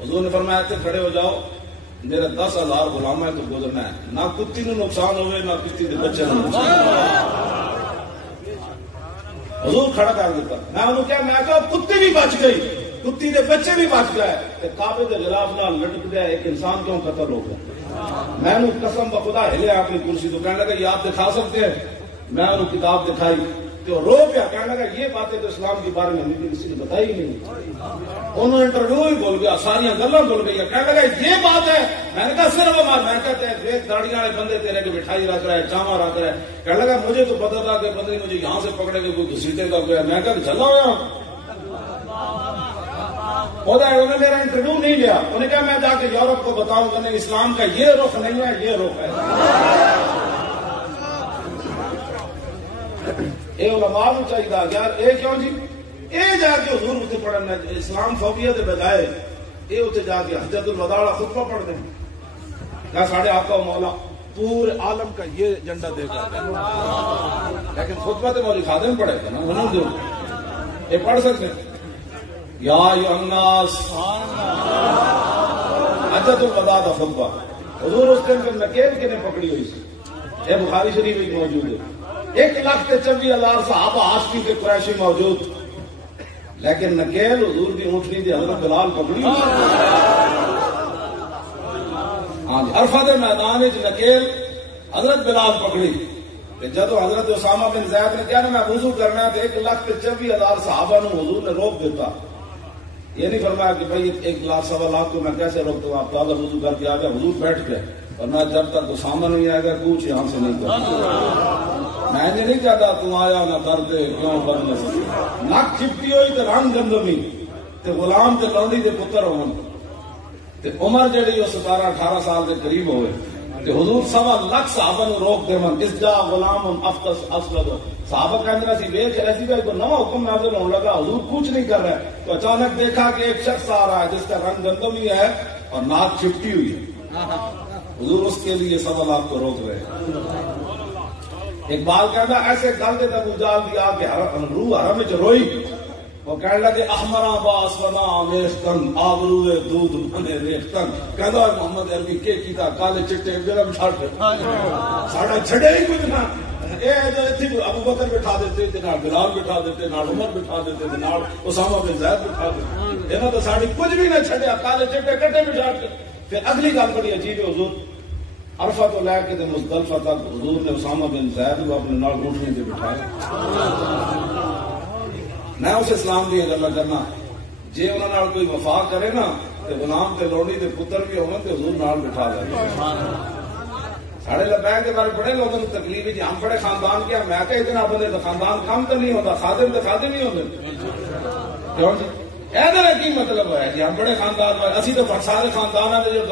حضور نے فرمایا کہ کھڑے ہو جاؤ، میرے 10,000 غلام ہے تو گزرنا ہے، نہ کتی نو نقصان ہوئے نہ کتی کے بچے نو نقصان. حضور کھڑا کر دیتا. میں انہوں کہا کتی بھی بچ گئی، کتی کے بچے بھی بچ گئے، کعبے کے غلاف نال لٹک گیا، ایک انسان کیوں قتل ہو گیا. میں انہوں قسم بخدا ہلیا اپنی کرسی تو کہنے لگا یہ آپ دکھا سکتے ہیں؟ میں انہوں کتاب دکھائی تو رو پیا، کہنے لگا یہ باتیں تو اسلام کے بارے میں مجھے کسی نے بتائی ہی نہیں. انہوں نے انٹرویو ہی بول گیا، ساری گلا بول گئی. کہنے لگا یہ بات ہے؟ میں نے کہا صرف میں کہتے ہیں دیکھ داڑیاں والے بندے تیرے کے مٹھائی رکھ رہا ہے، چاوا رکھ رہا ہے. کہنے لگا مجھے تو پتا تھا کہ بندے مجھے یہاں سے پکڑے گے کوئی گھسیٹے گا. میں کہا چلا ہوا انہوں نے میرا انٹرویو نہیں لیا. انہوں نے کہا میں جا کے یورپ کو بتاؤں گا نہیں اسلام کا یہ رخ نہیں ہے، یہ رخ ہے. یہ علماء کو چاہیے یار یہ کیوں جی یہ جا کے حضور اتنے پڑھنا اسلام فوبیا کے بجائے یہ اتنے جا کے حجت الوداع والا خطبہ پڑھ دیں. کیا ساڑھے آقا و مولا پورے عالم کا یہ ایجنڈا دے گا، لیکن خطبہ تو مولوی خادم پڑھے گا نا، انہوں نے یہ پڑھ سکتے ہیں. یا ایھا الناس حجت الوداع کا خطبہ حضور اس دن پھر نکیل کے نے پکڑی ہوئی سی. یہ بخاری شریف میں موجود ہے. 1,24,000 صحابہ عاشقی کے قریشی موجود، لیکن نکیل حضور کی اونٹنی دی حضرت بلال پکڑی. ہاں جی عرفہ دے میدان نکیل حضرت بلال پکڑی. جب حضرت اسامہ بن زید نے کہا نا میں وضو کرنا ہے تو 1,24,000 صحابہ نے حضور نے روک دیتا. یہ نہیں فرمایا کہ بھائی 1,00,000 کو میں کیسے روکتا ہوں، آپ تازہ وضو کر کے آ گئے. حضور بیٹھ گئے، ورنہ جب تک اسامہ نہیں آئے گا کچھ یہاں سے نہیں کرتا. میں نے نہیں کہتا تم آیا نہ درد کیوں بدل نک چپٹی ہوئی تو رنگ گندمی تے غلام تے لونڈی دے پتر ہون تے عمر جڑی وہ 17-18 سال کے قریب ہوئے تے حضور 1.25 صحابہ نو روک دے من اس جا غلام افقس اسود. صحابہ کہنے سی دیکھ ایسی کا کوئی نواں حکم نازل ہونے لگا، حضور کچھ نہیں کر رہا ہے. تو اچانک دیکھا کہ ایک شخص آ رہا ہے جس کا رنگ گندمی ہے اور ناک چپٹی ہوئی ہے، حضور اس کے لیے 1.25 لاکھ کو روک رہے ہیں۔ اقبال کہتا ایسے گل دے تک اجال دیا کہ روح حرم وچ روئی، وہ کہنے لگے احمراں باس ونا ویختن آبروئے دودھ بنے ریختن، کہتا محمد عربی کے کیتا کالے چٹے گرم چھٹ ساڑا چھڑے ہی کچھ نہ، ابو بکر بٹھا دیتے تھے، نال بلال بٹھا دیتے، نال عمر بٹھا دیتے تھے، نال اسامہ بن زید بٹھا دیتے، انہوں تو ساڑی کچھ بھی نہ چھڑیا، کالے چٹے کٹے بٹھا کے۔ پھر اگلی گل بڑی عجیب ہے، حضور عرفہ تو لے کے مزدلفہ تک حضور نے اسامہ بن زید کو اپنے نال اونٹنے سے بٹھایا۔ میں اس اسلام کی گلا کرنا، جی انہوں نے کوئی وفا کرے نا تو غلام تے لوڑی تے پتر بھی ہونے تو حضور نال بٹھا دے۔ ساڑھے لبیک کے بارے بڑے لوگوں کو تکلیف ہے جی ہم بڑے خاندان کیا، میں کہ اتنا بندے تو خاندان کم تو نہیں ہوتا، خادم تو خادم ہی ہوتے کیوں جی؟ یہ کی مطلب ہے جی ہم بڑے خاندان والے، اسی تو سارے خاندان ہیں جو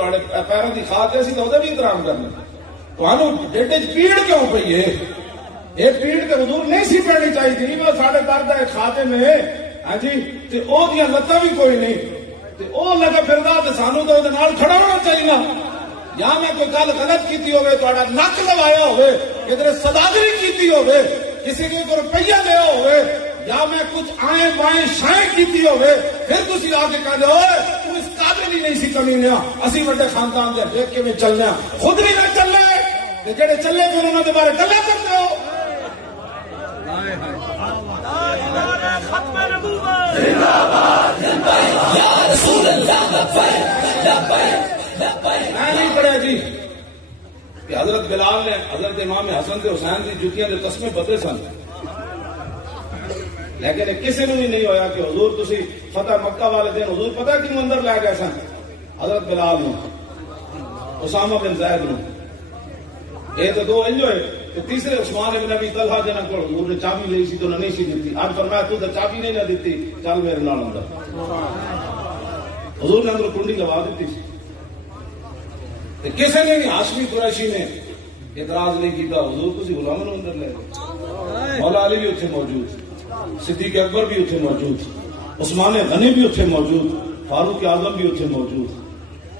پیروں کی کھا کے اسی تو بھی احترام کرنے، تو ڈیڈے پیڑ کیوں پی ہے؟ یہ پیڑ کے حضور نہیں سی پڑنی چاہیے تھی، وہ سارے درد ہے کھاتے میں ہاں جی، وہ لتاں بھی کوئی نہیں، وہ لگا پھر سانو تو کھڑا ہونا چاہیے نا، یا میں کوئی گل غلط کی ہوئے تو نک لوایا ہوئے، کدھر صداگری کی ہوئے، کسی نے کوئی روپیہ دیا ہوئے، یا میں کچھ آئیں بائیں شائیں کی ہوئے، پھر تھی آ کے کہہ دو تم اس قابل ہی نہیں سی کمی نیا، اسی بڑے خاندان دے دیکھ کے میں چلنے خود بھی نہ چلے جڑے چلے پھر انہوں نے بارے گلیں کرتے ہو۔ میں نہیں پڑھا جی کہ حضرت بلال نے حضرت امام حسن تے حسین کی جتیاں دے تسمے پتے سن، لیکن کسی نے بھی نہیں ہویا کہ حضور تسی فتح مکہ والے دن حضور پتہ کیوں اندر لے گئے سن حضرت بلال نو، اسامہ بن زید نو، یہ تو دو انج ہوئے، تیسرے عثمان ابن ابی طلحہ جنہاں کو حضور نے چابی لی سی تو نہیں سی دیتی، آج فرمایا تو چابی نہیں نہ دیتی چل میرے نال اندر، حضور نے اندر کنڈی لگا دیتی سی، کسی نے نہیں، ہاشمی قریشی نے اعتراض نہیں کیتا، حضور کسی غلام نو اندر لے گئے، مولا علی بھی اتنے موجود، صدیق اکبر بھی اتنے موجود، عثمان غنی بھی اتنے موجود، فاروق اعظم بھی اتنے موجود،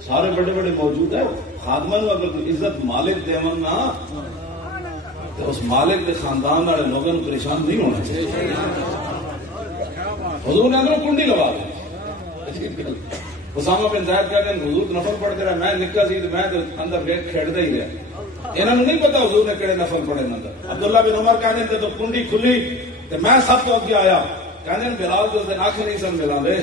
سارے بڑے بڑے موجود ہیں، خادمہ نو اگر کوئی عزت مالک دیون نا تو اس مالک کے خاندان والے لوگوں کو پریشان نہیں ہونا چاہیے۔ حضور نے اندر کنڈی لگا دی، اسامہ بن زید کہتے ہیں حضور نفل پڑھتے رہے، میں نکا سی میں اندر کھیڑتا ہی رہا، انہوں نے نہیں پتا حضور نے کہڑے نفل پڑھے اندر۔ عبداللہ بن عمر کہتے ہیں تو کنڈی کھلی تو میں سب تو اگے آیا، کہتے ہیں بلال جو دن آنکھ نہیں سن ملا دے،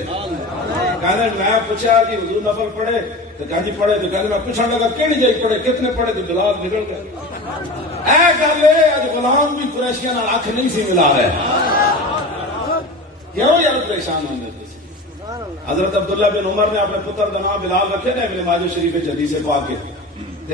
کہتے ہیں میں پوچھا کہ حضور نفل پڑھے تو کہا جی پڑھے، تو کہتے میں پوچھنے لگا کیڑی جائی پڑھے کتنے پڑھے، تو بلال نکل گئے۔ اے گل ہے اج غلام بھی قریشیاں نال آنکھ نہیں سی ملا رہے، کیوں یار پریشان ہوندے تھے۔ حضرت عبداللہ بن عمر نے اپنے پتر کا نام بلال رکھے نا ابن ماجہ شریف حدیث پاک کے،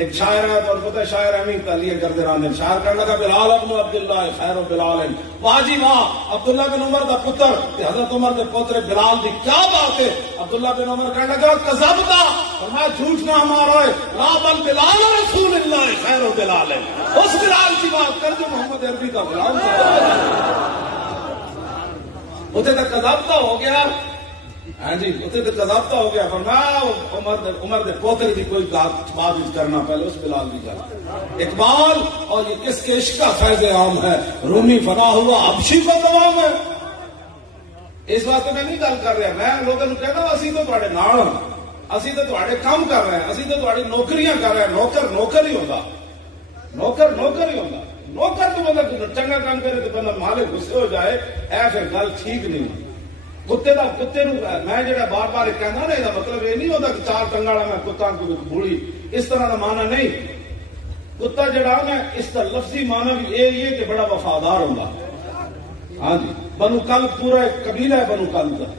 ایک شاعر ہے اور پتہ شاعر امی تعلیم کرتے رہتے، شاعر کہنے لگا بلال ابن عبداللہ خیر بلال، واجی ماں عبداللہ بن عمر کا پتر حضرت عمر کے پوترے بلال دی کیا بات ہے؟ عبداللہ بن عمر کہنے لگا کذبتا، فرمایا جھوٹ نہ ہمارا ہے، لا بل بلال رسول اللہ خیر بلال، اس بلال کی بات کر جو محمد عربی کا بلال اتنے تک کذبتا ہو گیا، ہاں جی اتنے تو قذابطہ ہو گیا، فرمایا عمر دے پوتر کی کوئی بات کرنا پہلے اس بلال کی گل۔ اقبال اور یہ کس کے عشق کا فیض عام ہے، رومی فنا ہوا حبشی کو دوام ہے، اس واسطے میں نہیں گل کر رہا، میں لوگوں نے کہنا اسی تو تھوڑے نال ہاں، اسی تو تھوڑے کام کر رہے ہیں، اسی تو تھوڑی نوکریاں کر رہے ہیں، نوکر نوکر ہی ہوگا، نوکر نوکر ہی ہوگا، نوکر تو بندہ چنگا کام کرے تو بندہ مالک غصے ہو جائے، اے پھر گل ٹھیک نہیں ہوتی۔ کتے دا کتے نو میں جڑا بار بار کہنا نا یہ مطلب یہ نہیں ہوتا کہ چار ٹنگا والا میں کتا کو بوڑھی، اس طرح کا معنی نہیں، کتا جڑا میں اس کا لفظی معنی بھی یہ کہ بڑا وفادار ہوگا۔ ہاں جی بنو کلب پورا ایک قبیلہ ہے بنو کلب کا،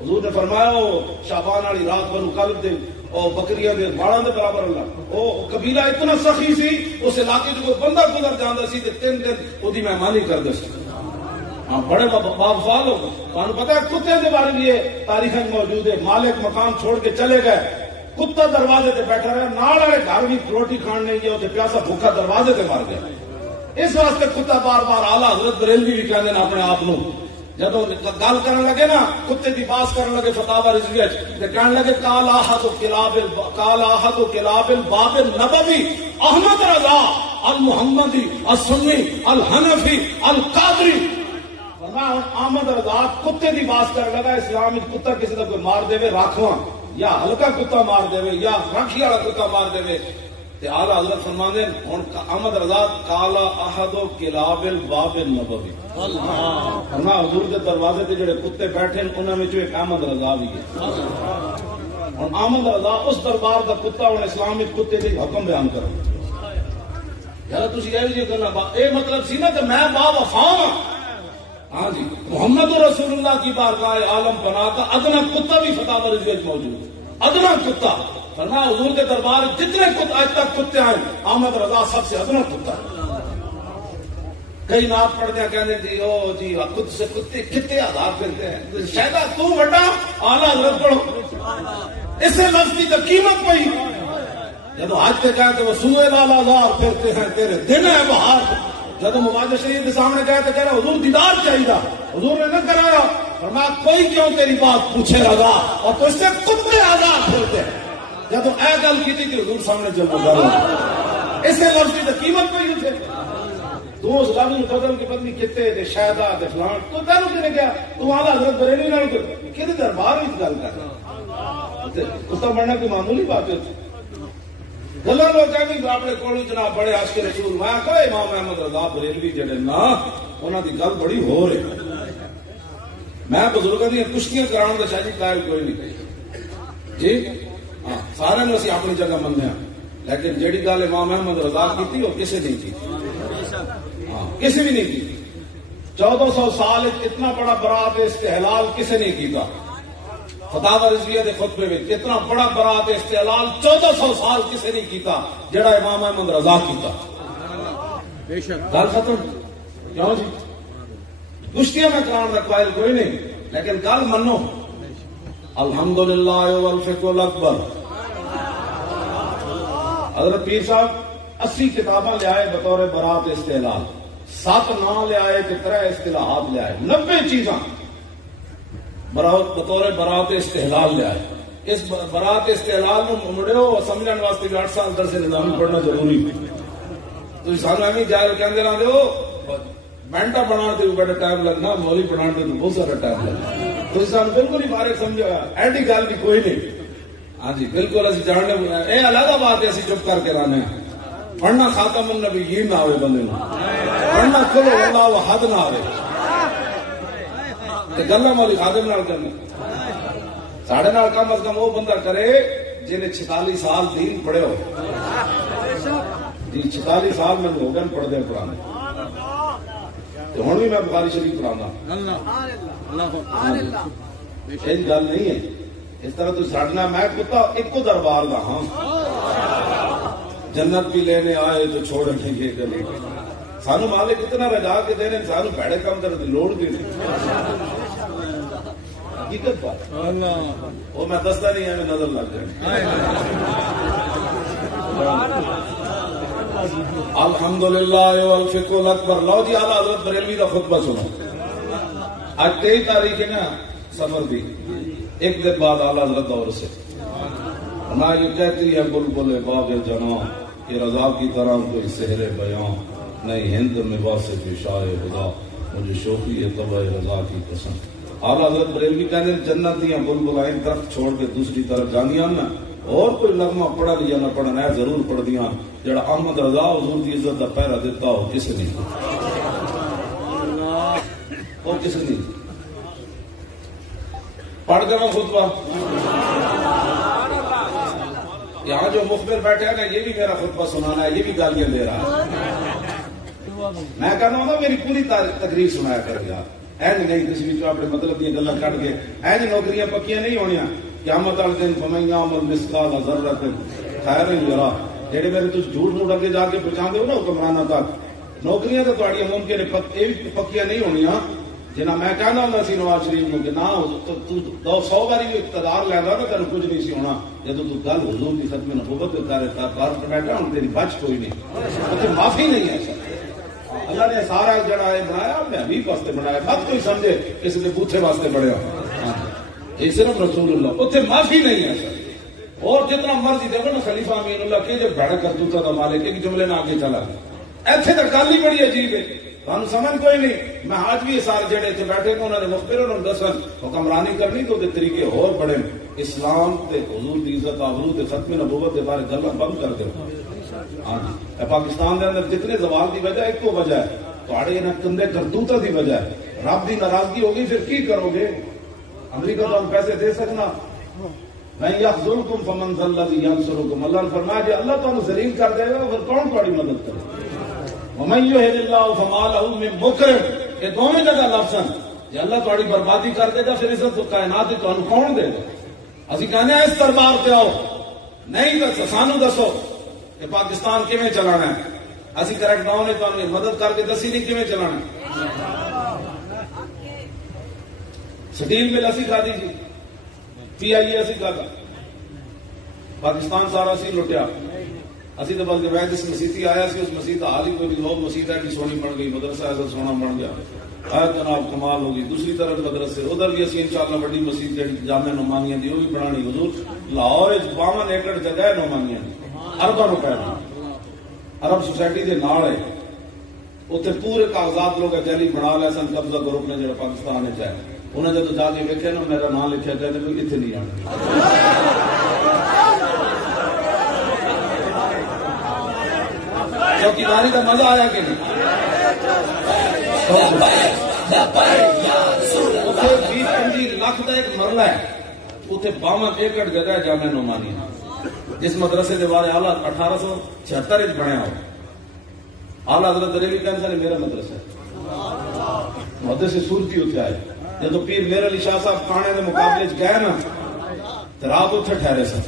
حضور نے فرمایا وہ شعبان والی رات بنو کلب دے اور بکریاں دے باڑاں دے برابر اللہ، وہ قبیلہ اتنا سخی سی اس علاقے جو کوئی بندہ گزر جاتا سی تے 3 دن وہی مہمانی کرتے سی، ہاں بڑے باوفال ہو گئے۔ تمہیں پتا ہے کتے کے بارے میں یہ تاریخ موجود ہے، مالک مکان چھوڑ کے چلے گئے، کتا دروازے تے بیٹھا رہا، نال والے گھر بھی روٹی کھان نہیں گیا، پیاسا بھوکا دروازے تے مر گیا۔ اس واسطے کتا بار بار آلہ حضرت بریلوی بھی کہتے ہیں اپنے آپ جب گل کرنے لگے نا کتے کی باس کرنے لگے فتاوا رضویہ کہنے لگے قال احد کلاب الباب النبوی احمد رضا المحمدی السنی الحنفی القادری. احمد رضا کتے کی باس کرنے لگا. اسلام کتا کسی کا کوئی مار دے راکھواں یا ہلکا کتا مار دے یا راکھی والا کتا مار دے. آلہ حضرت فرماندے ہن احمد رضا قال احد کلاب الباب النبوی. حضور کے دروازے تے جڑے کتے بیٹھے انہاں وچ ایک احمد رضا بھی ہے. ہن احمد رضا اس دربار دا کتا ہن اسلام وچ کتے دے حکم بیان کرو. یار تسی یہ جی کرنا اے مطلب سی نا کہ میں با وفا ہاں. ہاں جی محمد رسول اللہ کی بارگاہ عالم بنا کا ادنا کتا بھی فتح رضویہ موجود. ادنا کتا فرمایا حضور کے دربار جتنے آج تک کتے آئے احمد رضا سب سے ادنا کتا. کئی نعت پڑھتے ہیں کہنے جی او جی خود سے کتے کتے آزاد کرتے ہیں. شاید تو بڑا اعلیٰ حضرت پڑھو اسے لفظ کی تو قیمت پئی. جب حج سے کہتے وہ سوئے لال آزاد پھرتے ہیں تیرے دن ہے بہار. جب مواجہ شریف کے سامنے کہتے کہہ رہا حضور دیدار چاہیے. حضور نے نہ کرایا فرمایا کوئی کیوں تیری بات پوچھے رضا اور تجھ سے کتے آزاد پھرتے ہیں. جب اے گل کی تھی کہ حضور سامنے جب اسے لفظ کی تو قیمت پئی اسے. تو اس لفظ میں بدل کے بدلی کتے دے شہدا دے فلان تو تینوں کہ نے کیا تو اعلیٰ حضرت بریلوی نال کدے دربار وچ گل کر اس کا بننا کوئی معمولی بات ہے. گلا لوگ کہ اپنے کول جناب بڑے عاشق رسول میں کہ امام احمد رضا بریلوی جڑے نا انہاں دی گل بڑی ہو رہی. میں بزرگاں دی کشتیاں کراون دا شاید قائل کوئی نہیں جی. ہاں سارے نو اسی اپنی جگہ مننے ہاں لیکن جیڑی گل امام احمد رضا کی وہ کسی نہیں کی. ہاں کسی بھی نہیں کی. 1400 سال اتنا بڑا برات استحلال کسی نہیں کیتا. فتاوا رضویہ دے خطبے میں اتنا بڑا برات استحلال 1400 سال کسی نہیں کیتا جڑا امام احمد رضا کیتا. گل ختم. کیوں جی کشتیاں میں کران دا قائل کوئی نہیں لیکن گل منو الحمدللہ والفقہ الاکبر. حضرت پیر صاحب 80 کتاباں لے آئے بطور برات استحلال. 7 نام لے آئے کہ 3 اصطلاحات لے آئے. 90 چیزاں بطور برات استحلال لے آئے. اس برات استحلال میں مڑو سمجھنے واسطے 8 سال درس نظام پڑھنا ضروری. تو سانو ایویں جائل کہندے رہندے ہو مینٹا بنا دے بڑا ٹائم لگنا مولی بنا دے بہت سارا ٹائم لگنا. تو سانو بالکل ہی فارغ سمجھا ایڈی گل بھی کوئی نہیں. ہاں جی بالکل اسی جاننے یہ علیحدہ بات ہے. اسی چپ کر کے رہنے پڑھنا خاتم النبیین نہ ہوئے بندے نو پڑھنا کلو اللہ احد نہ آئے گلا مولی خادم نال کرنا. ساڑھے نال کم از کم وہ بندہ کرے جنہیں 46 سال دین پڑھے ہو جی. 46 سال میں ہو گئے پڑھتے پڑھانے تو ہوں بھی میں بخاری شریف پڑھانا. یہ گل نہیں ہے اس طرح تو ساڑھنا میں کتا ایک دربار دا. ہاں جنت بھی لینے آئے تو چھوڑنے کے گلے سانو مالک اتنا رجا کے دینے سانو پیڑے کم کرنے لوڑ دینے. حقیقت بات وہ میں دستا نہیں ہے میں نظر لگ جائے. الحمدللہ والفقہ الاکبر. لو جی اعلیٰ حضرت بریلوی کا خطبہ سنو. آج 23 تاریخ ہے نا سفر بھی ایک دن بعد اعلیٰ حضرت دور سے نہ یہ کہتی ہے بلبل باغ جناں کہ رضا کی طرح کوئی سحر بیاں نہیں ہند میں واسے پیشائے خدا مجھے شوقی ہے طبع رضا کی قسم. اعلیٰ حضرت بریلوی کہنے جنت دیاں بلبلائیں طرف چھوڑ کے دوسری طرف جانیاں نا اور کوئی لغمہ پڑھا لیا نہ پڑھنا ہے ضرور پڑھ دیاں جڑا احمد رضا حضور کی عزت کا پہرا دیتا ہو کسی نہیں وہ کسی نہیں. پڑھ کر خطبہ یہاں جو مخبر بیٹھے ہیں نا یہ بھی میرا خطبہ سنانا ہے یہ بھی گالیاں دے رہا ہے. میں کہنا ہوں نا میری پوری تقریر سنایا کر گیا. این نہیں کسی بھی اپنے مطلب دیا گلا کٹ کے این نوکریاں پکیاں نہیں ہونیاں. قیامت والے دن فمن یعمل مثقال ذرۃ خیرا یرا. جہے میرے تم جھوٹ موٹ اگے جا کے پہنچا دو نا حکمرانوں تک نوکریاں تو تھوڑی ممکن پکیاں نہیں ہونیاں. جنا میں کہنا ہوں سی نواز شریف نو کہ نہ 100 باری بھی اقتدار لینا نا تین کچھ نہیں سی ہونا. جدو تو گل حضور کی ختم نبوت کر کار پر بیٹھا ہوں تیری بچ کوئی نہیں معافی نہیں ہے. اللہ نے سارا جڑا ہے بنایا میں بھی واسطے بنایا، مت کوئی سمجھے اس نے بوتھے واسطے بڑھیا، یہ صرف رسول اللہ اتنے معافی نہیں ہے سر. اور جتنا مرضی دیکھو نا خلیفہ امین اللہ کہ جب بڑا کرتوتا کا مالک ایک جملے میں آگے چلا ایتھے تک گل ہی بڑی عجیب ہے، تمہیں سمجھ کوئی نہیں. میں آج بھی سارے جڑے اتنے بیٹھے کو انہوں نے مخبر انہوں نے دسن حکمرانی کرنی تو طریقے اور بڑے اسلام تے حضور دی عزت آبرو تے ختم نبوت کے بارے گلاں بند کر دے. ہاں جی پاکستان دے اندر جتنے زوال دی وجہ ایک کو وجہ ہے تھوڑے انہاں گندے کرتوتاں دی وجہ ہے. رب دی ناراضگی ہوگی پھر کی کرو گے؟ امریکہ تو ہم پیسے دے سکنا میں یخذلکم فمن ذا الذی ینصرکم. اللہ نے فرمایا جی اللہ تمہیں ذلیل کر دے گا پھر کون تمہاری مدد کرے گا؟ ومن یہد اللہ فما لہ من مکرم. یہ دونوں جگہ لفظ ہیں جی اللہ تمہاری بربادی کر دے گا پھر عزت کائنات تمہیں کون دے گا؟ اسی کہنے ہیں اس دربار پہ آؤ نہیں تو سانو دسو کہ پاکستان کیویں چلانا ہے. اسی کریکٹ ڈاؤن نے تمہیں مدد کر کے دسی نہیں کیویں چلانا ہے. سٹیل مل اسی کھا دی جی پی آئی اسی کھا پاکستان سارا اسی لٹیا. اسی تو بلکہ میں جس مسیح آیا سی اس مسیح حال ہی کوئی لوگ مسیح ہے کہ سونی بن گئی مدرسہ ایسا سونا بن گیا جناب کمال ہوگی. دوسری طرف مدرسے ادھر بھی اسی انشاءاللہ بڑی مسیح جہی جامع نعمانیاں دی وہ بھی بنانی. حضور لاہور 52 ایکڑ جگہ ہے نعمانیاں دی ارباں روپے دی عرب سوسائٹی دے نال ہے اتنے پورے کاغذات لوگ اکیلی بنا لے سن قبضہ گروپ نے جڑا پاکستان ہے چاہے انہیں جب جا کے ویکھے نا میرا نام لکھا جائے تو اتنے نہیں آنا. چوکیداری کا مزہ آیا کہ نہیں؟ 20-25 لاکھ کا ایک مرلہ ہے اتنے 52 ایکڑ جگہ ہے جامع نعمانی جس مدرسے کے بارے اعلیٰ 1876 بنیا ہو. اعلیٰ حضرت دریوی کہنے سے میرا مدرسہ ہے مدرسے صورتی اتنے آئے جب پیر میر علی شاہ صاحب کھانے کے مقابلے گئے نا تو رات اتنے ٹھہرے سن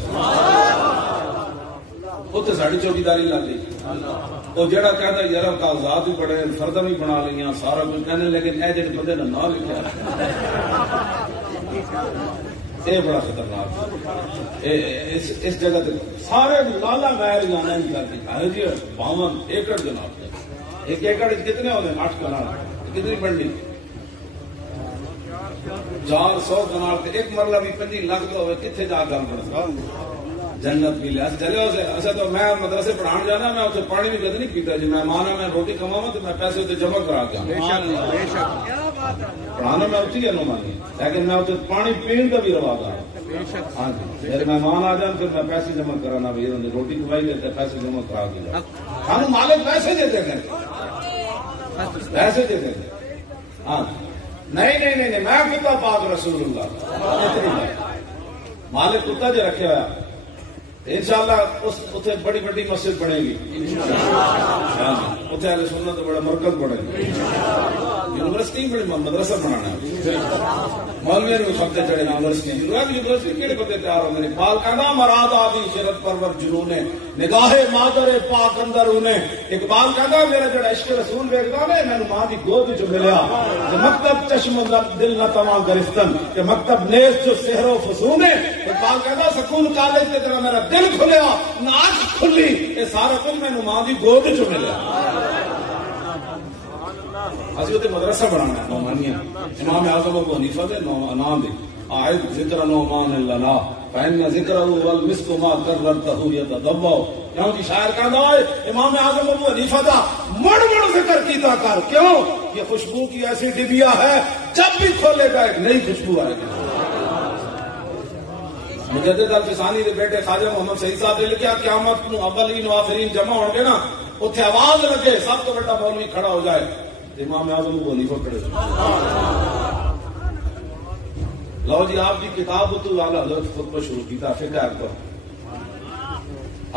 اتنے ساری چوکیداری لگ گئی. وہ جڑا کہتا یار کاغذات بھی بڑے فردہ بھی بنا لیا سارا کچھ کہنے لیکن اے جڑے بندے نے نہ لکھا یہ بڑا خطرناک. اس جگہ سارے لالا غیر جانا ہی کرتے جی 52 ایکڑ جناب ایک ایکڑ کتنے ہوتے ہیں 8 کنال کتنی بنڈی 400 کنال ایک مرلہ بھی 25 لاکھ کا ہوئے کتنے جا کر پڑتا جنت بھی لیا چلے ایسا تو میں مدرسے پڑھانے جانا میں اسے پانی بھی کدی نہیں پیتا جی میں مانا میں روٹی کماؤں تو میں پیسے اسے جمع کرا کے پڑھانا میں اچھی ہے نمانی لیکن میں اسے پانی پین کا بھی روا گا. ہاں جی میرے مہمان آ جائیں پھر میں پیسے جمع کرانا بھی روٹی کمائی دیتے پیسے جمع کرا کے جاؤ ہم مالک پیسے دیتے گئے پیسے دیتے گئے. ہاں نہیں میں کتا پاک رسول اللہ مالک کتا جو رکھے ہوا انشاءاللہ اتنے بڑی بڑی مسجد بنے گی اتنے اہل سنت بڑا مرکز بنے گی یونیورسٹی بڑی مدرسہ بنانا مولوی نے سبتے چڑھے یونیورسٹی کہڑے بندے تیار ہوتے ہیں اقبال کہنا مراد آدھی شرط پرور جنون نگاہ مادر پاک اندر انہیں. اقبال کہنا میرا جڑا عشق رسول ویکھدا نے مینوں ماں دی گود وچ ملیا کہ مکتب چشم دل نہ تواں گرفتن کہ مکتب نیز جو سحر و فسون ہے. اقبال کہنا سکول کالج تے جڑا میرا دل کھلیا ناچ کھلی یہ سارا کچھ مینوں ماں دی گود وچ ملیا. اسی اتنے مدرسہ بنانا نعمانیاں امام اعظم ابو حنیفہ دے نام دے آئے ذکر نعمان لنا فإن ذکرہ والمسک ما کررتہ یتدبع. کیوں جی شاعر کہنا ہے امام اعظم ابو حنیفہ دا مڑ ذکر کیتا کر کیوں یہ خوشبو کی ایسی ڈبیا ہے جب بھی کھولے گا ایک نئی خوشبو آئے گی. مجدد الفسانی دے بیٹے خواجہ محمد سعید صاحب نے لکھا قیامت اولین و آخرین جمع ہوں گے نا اتنے آواز لگے سب تو بڑا مولوی کھڑا ہو جائے امام اعظم ابو حنیفہ کھڑے. لو جی آپ کی کتاب تو اعلی حضرت خطبہ شروع کیتا فقہ اکبر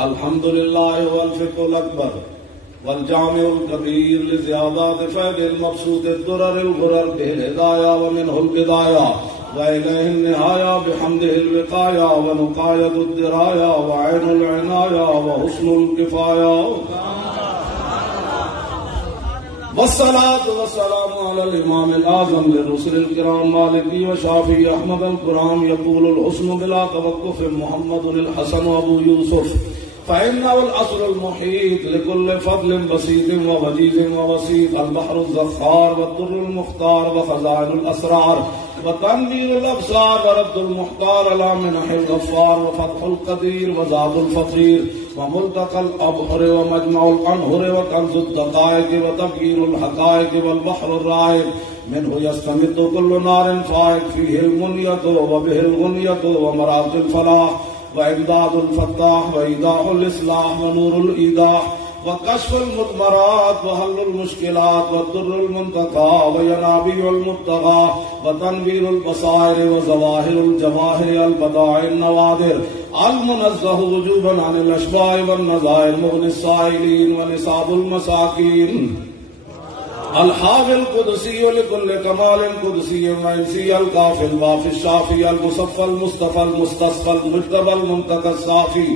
الحمدللہ والفقہ الاکبر والجامع الکبیر لزیادات فیض المبسوط الدرر الغرر بالہدایہ ومنہ البدایہ وإليه النهاية بحمده الوقاية ونقاية الدراية وعين العناية وحسن الكفاية. والصلاة والسلام على الإمام الأعظم للرسل الكرام مالكي وشافعي أحمد الكرام يقول الحسن بلا توقف محمد الحسن أبو يوسف فإنه الأصل المحيط لكل فضل بسيط ووجيز ووسيط البحر الزخار والدر المختار وخزائن الأسرار وتنوير الأبصار ورد المحتار على منح الغفار وفتح القدير وزاد الفقير وملتقى الأبحر ومجمع الأنهر وكنز الدقائق وتبيين الحقائق والبحر الرائق منه يستمد كل نار فائق فيه المنية وبه الغنية ومراق الفلاح وإمداد الفتاح وإيضاح الإصلاح ونور الإيضاح وكشف المضمرات وحل المشكلات والضر المنتقى وينابيع المبتغى وتنوير البصائر وظواهر الجواهر البضائع النوادر المنزه وجوبا عن الأشباه والنظائر مغني السائلين ونصاب المساكين الحاوي القدسي لكل كمال قدسي وإنسي الكافي الوافي الشافي المصفى المصطفى المستصفى المجتبى المنتقى الصافي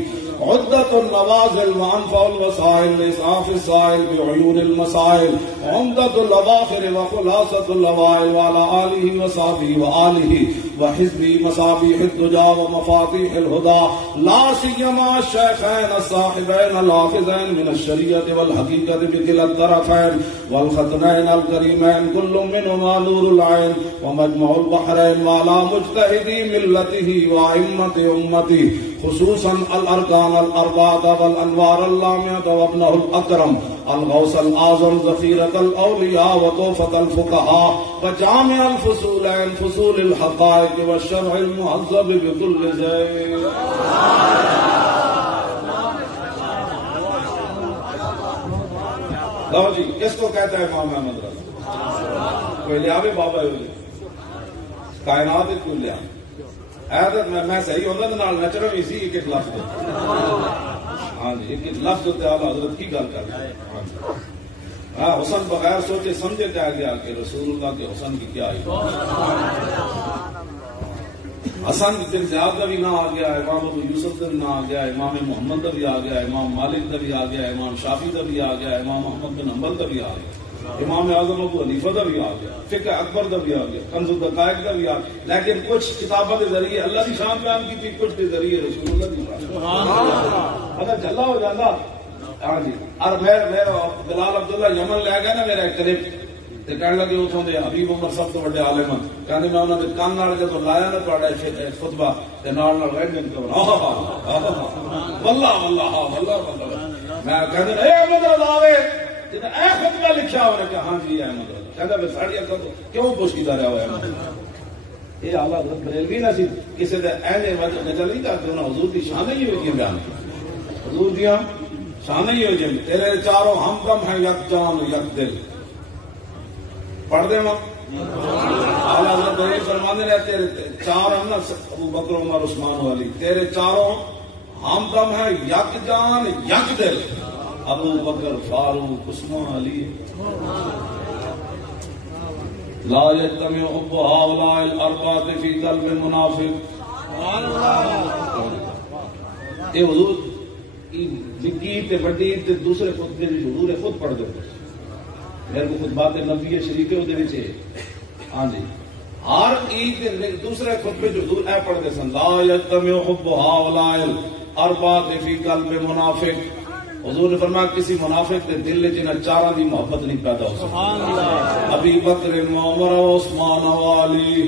عدة النوازل وأنفع الوسائل لإسعاف السائل بعيون المسائل عمدة الأواخر وخلاصة الأوائل وعلى آله وصحبه وآله وحزبه مصابيح الدجى ومفاتيح الهدى لا سيما الشيخين الصاحبين الحافظين من الشريعة والحقيقة بكلا الطرفين والختمين الكريمين كل منهما نور العين ومجمع البحرين وعلى مجتهدي ملته وأئمة أمته خصوصا الأركان الأربعة والأنوار اللامعة وابنه الأكرم الغوث الأعظم ذخيرة الأولياء وطوفة الفقهاء وجامع الفصولين فصول الحقائق والشرع المهذب بكل زين. لو جی کس کو کہتا ہے امام احمد رضا؟ کوئی لیا بھی بابا کائنات کوئی لیا میں صحیح ہوتا نچنا بھی سی ایک لفظ ہاں جی ایک لفظ حضرت کی گل کر رہے ہیں ہاں حسن بغیر سوچے سمجھے کہہ گیا کہ رسول اللہ کے حسن کی کیا حسن بن زیاد کا بھی نہ آ گیا امام ابو یوسف کا بھی نہ آ گیا امام محمد کا بھی آ گیا امام مالک کا بھی آ گیا امام شافی کا بھی آ گیا امام محمد بن حنبل کا بھی آ گیا امام اعظم ابو حنیفہ کا بھی آ گیا فقہ اکبر کا بھی آ گیا کنز الدقائق کا بھی آ گیا لیکن کچھ کتابوں کے ذریعے اللہ کی شان بیان کی تھی کچھ کے ذریعے رسول اللہ کی شان اگر جھلا ہو جاتا ہاں جی اور میرا بلال عبداللہ یمن لے گیا نا میرا ایک کلپ تے کہنے لگے اتوں دے حبیب عمر سب تو بڑے عالم کہتے میں انہوں نے کان نال جدو لایا نا تھوڑا خطبہ تے نال نال رہ گئے واللہ واللہ واللہ میں کہتے اے احمد رضا آوے جب اے خطبہ لکھا ہوا نے کہا ہاں جی احمد رضا کہتا میں ساڑی اکھا تو کیوں پوچھیتا رہا ہوا احمد یہ اعلیٰ حضرت بریلوی نہ سی کسی دے اینے وجہ نظر نہیں کرتے انہوں حضور دی شانیں ہی ہوئی بیان کی حضور دیاں شانیں ہی ہوئی تیرے چاروں ہم کم ہیں یک جان یک دل پڑھ دے ماں اعلیٰ حضرت بریلوی فرمانے رہے تیرے چار ہم نا ابو بکر عمر عثمان و علی تیرے چاروں ہم کم ہیں یک جان یک دل ابو بکر فاروق عثمان علی لا يجتمع حب هؤلاء الاربعه في قلب منافق اے حضور لکی تے بڑی تے دوسرے خطبے وچ حضور خود پڑھ دے میرے کو خطبات نبوی شریف دے وچ ہاں جی ہر عید دے دوسرے خطبے جو حضور اے پڑھ دے سن لا يجتمع حب هؤلاء الاربعه في قلب منافق حضور نے فرمایا کسی منافق کے دل میں جنہیں چاروں دی محبت نہیں پیدا ہو سکتی ابی بکر و عمر و عثمان و علی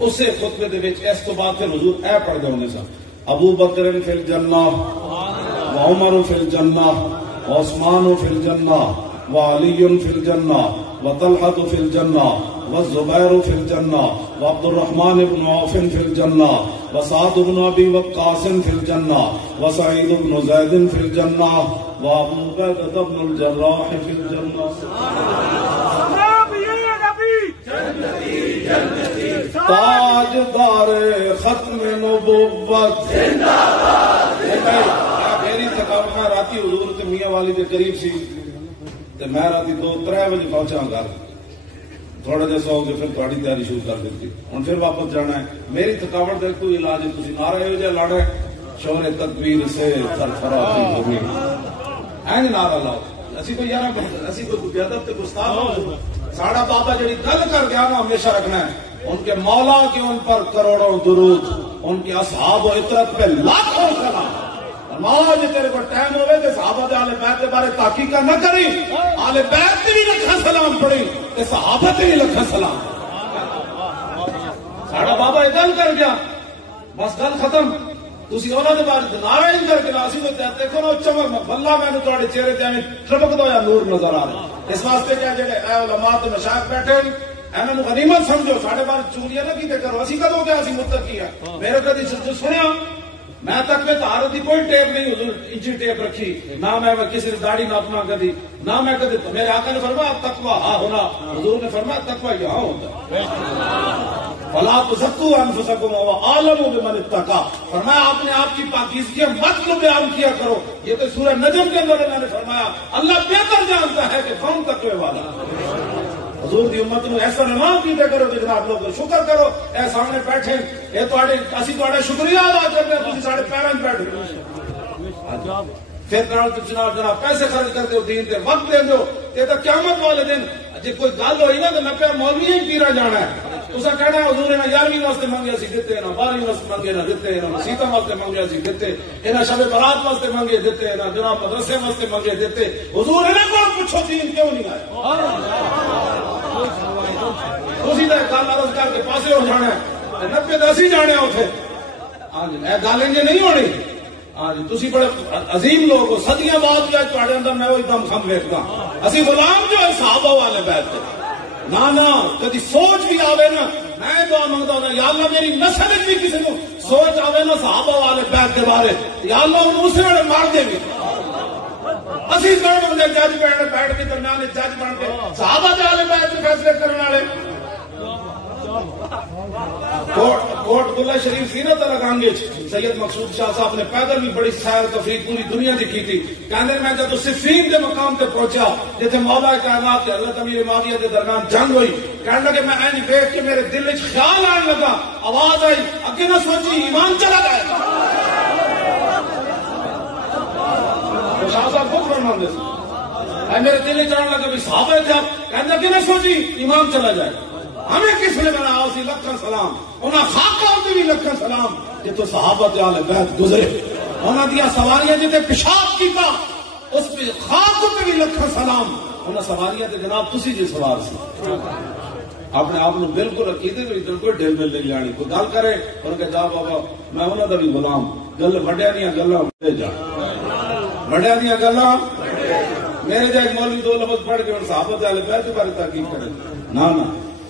اسے خطبے دے وچ اس تو بعد پھر حضور اے پڑھ دے ہوندے سن ابو بکر فی الجنہ و عمر فی الجنہ و عثمان فی الجنہ و علی فی الجنہ و طلحہ فی الجنہ والزبير في الجنة وعبد الرحمن بن عوف في الجنة وسعد بن أبي وقاص في الجنة وسعيد بن زيد في الجنة وأبو عبيدة بن الجراح في الجنة تاجدار ختم نبوت میری تھکاوٹ میں راتی حضور تے میاں والی دے قریب سی تے میں راتی 2-3 بجے پہنچا گھر تھوڑا جیسا ہو گیا پھر تھوڑی تیاری شروع کر دیتی ہوں پھر واپس جانا ہے میری تھکاوٹ کا کوئی علاج ہے تھی نعرہ ہو جائے لاڑا شور تکبیر سے تھرتھراتی ہوگی این نعرہ لاؤ اسی کو یار اسی کو بیادب تے گستاخ ہو ساڑا بابا جڑی گل کر گیا نا ہمیشہ رکھنا ہے ان کے مولا کے ان پر کروڑوں درود ان کے اصحاب و عطرت پہ لاکھوں سلام. نماز تیرے کو ٹائم ہوئے تو صحابہ آل بیت کے بارے تحقیق نہ کری, آل بیت بھی لکھا سلام پڑھی تے صحابہ بھی لکھا سلام. ساڑا بابا یہ گل کر گیا, بس گل ختم. تسی انہاں دے بارے نعرہ ہی کر کے اسی تو دیکھو نا چمک بلہ میں تواڈے چہرے تے چمک دو یا نور نظر آ رہا. اس واسطے کہ جڑے اے علماء تے مشائخ بیٹھے انہاں نوں غنیمت سمجھو, ساڈے بارے چوریاں نہ کیتے کرو. اسی کدوں کہ اسی متقی ہیں. میرے کدی سنیا میں تک میں طہارت کی کوئی ٹیپ نہیں حضور انچی ٹیپ رکھی, نہ میں کسی نے داڑھی ناپنا کدی, نہ میں کدی. میرے آقا نے فرمایا تقوی ہاں ہونا, حضور نے فرمایا تقوی یہاں ہوتا. فلا تزکوا انفسکم وهو اعلم بمن اتقى, فرمایا آپ نے آپ کی پاکیزگی مت کو بیان کیا کرو. یہ تو سورہ نجم کے اندر اللہ نے فرمایا اللہ بہتر جانتا ہے کہ کون تقوی والا. حضور دی امت نو ایسا نماز کیتے کرو کہ جناب لوگ شکر کرو. اے سامنے بیٹھے اے اسی تواڈا شکریہ ادا کرتے ہیں, تسی ساڈے پیراں بیٹھ گئے. پھر جناب پیسے خرچ کرتے ہو دین تے وقت دے دو. یہ تو قیامت والے دن جی کوئی گل ہوئی نا تو نپیا مولوی ہی پیرا جانا ہے. تسا کہنا حضور نے 11ویں واسطے منگے سی دیتے, نہ 12ویں واسطے منگے نہ دیتے, نہ مسیتاں واسطے منگے سی دیتے, نہ شب برات واسطے منگے دیتے, نہ جناب مدرسے واسطے منگے دیتے. حضور انہاں کو پوچھو دین کیوں نہیں آیا. تسی تے گل عرض کر کے پاسے ہو جانا ہے, 90 تے اسی جانے اوتھے. ہاں جی اے گل انج نہیں ہونی. ہاں جی تسی بڑے عظیم لوگ ہو, صدیاں بعد کیا تواڈے اندر میں وہی دم خم ویکھدا. اسی غلام جو ہے صحابہ والے بیت کے نہ کدی سوچ بھی آوے نا, میں دعا منگتا ہوں یا اللہ میری نسل بھی کسی کو سوچ آوے نا صحابہ والے بیت کے بارے, یا اللہ انہوں اسے ویلے مار دے گی. اسی کون بندے جج بیٹھ کے درمیان جج بن کے صحابہ والے بیت کے فیصلے کرنے والے. کوٹ بلا شریف سی نا تلگانگے سید مقصود شاہ صاحب نے پیدل بھی بڑی سیر تفریح پوری دنیا کی کی تھی. کہنے میں جب صفین کے مقام تے پہنچا جتنے مولا کائنات حضرت امیر معاویہ کے درمیان جنگ ہوئی, کہنے لگے میں اینج دیکھ کے میرے دل وچ خیال آنے لگا, آواز آئی اگے نہ سوچی ایمان چلا گیا. شاہ صاحب خود فرماندے سے میرے دل وچ آنے لگا بھی صحابہ تھے, کہنے اگے نہ سوچی ایمان چلا جائے. ہمیں کس نے بنایا اسی لکھن سلام, انہاں خاکہ ہوتے بھی لکھن سلام جتو صحابہ آل بیت گزرے. انہاں دیا سواریاں جتے پیشاب کیتا اس پہ خاک ہوتے بھی لکھن سلام. انہاں سواریاں تے جناب تسی جی سوار سی. اپنے آپ نے بالکل عقیدے میں کوئی ڈھیل مل نہیں جانی. کوئی گل کرے اور کہ جا بابا میں انہاں دا بھی غلام, گل وڈیاں دیاں گلاں وڈے جا, وڈیاں دیاں گلاں میرے جا ایک مولوی 2 لفظ پڑھ کے صحابہ آل بیت کے بارے تحقیق کرے. نہ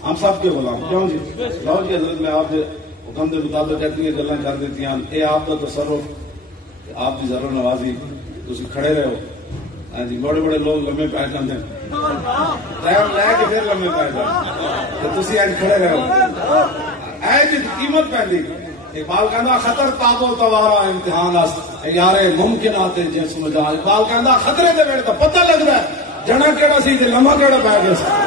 ہم سب کے غلام کیوں جی. لو جی حضرت میں آپ کے حکم کے مطابق اتنی گلاں کر دیتی ہیں. یہ آپ کا تصرف, آپ کی ضرور نوازی, تسی کھڑے رہو. ہاں جی بڑے بڑے لوگ لمے پی جاتے ہیں, ٹائم لے کے پھر لمے پی جاتے تو تسی اج کھڑے رہو. اے جی قیمت پیندی. اقبال کہندا خطر تاب و توارا امتحان اس یارے ممکنات جس مجال. اقبال کہندا خطرے دے ویلے تو پتہ لگدا ہے جنا کیڑا سی تے لمحہ کیڑا پی گیا سی.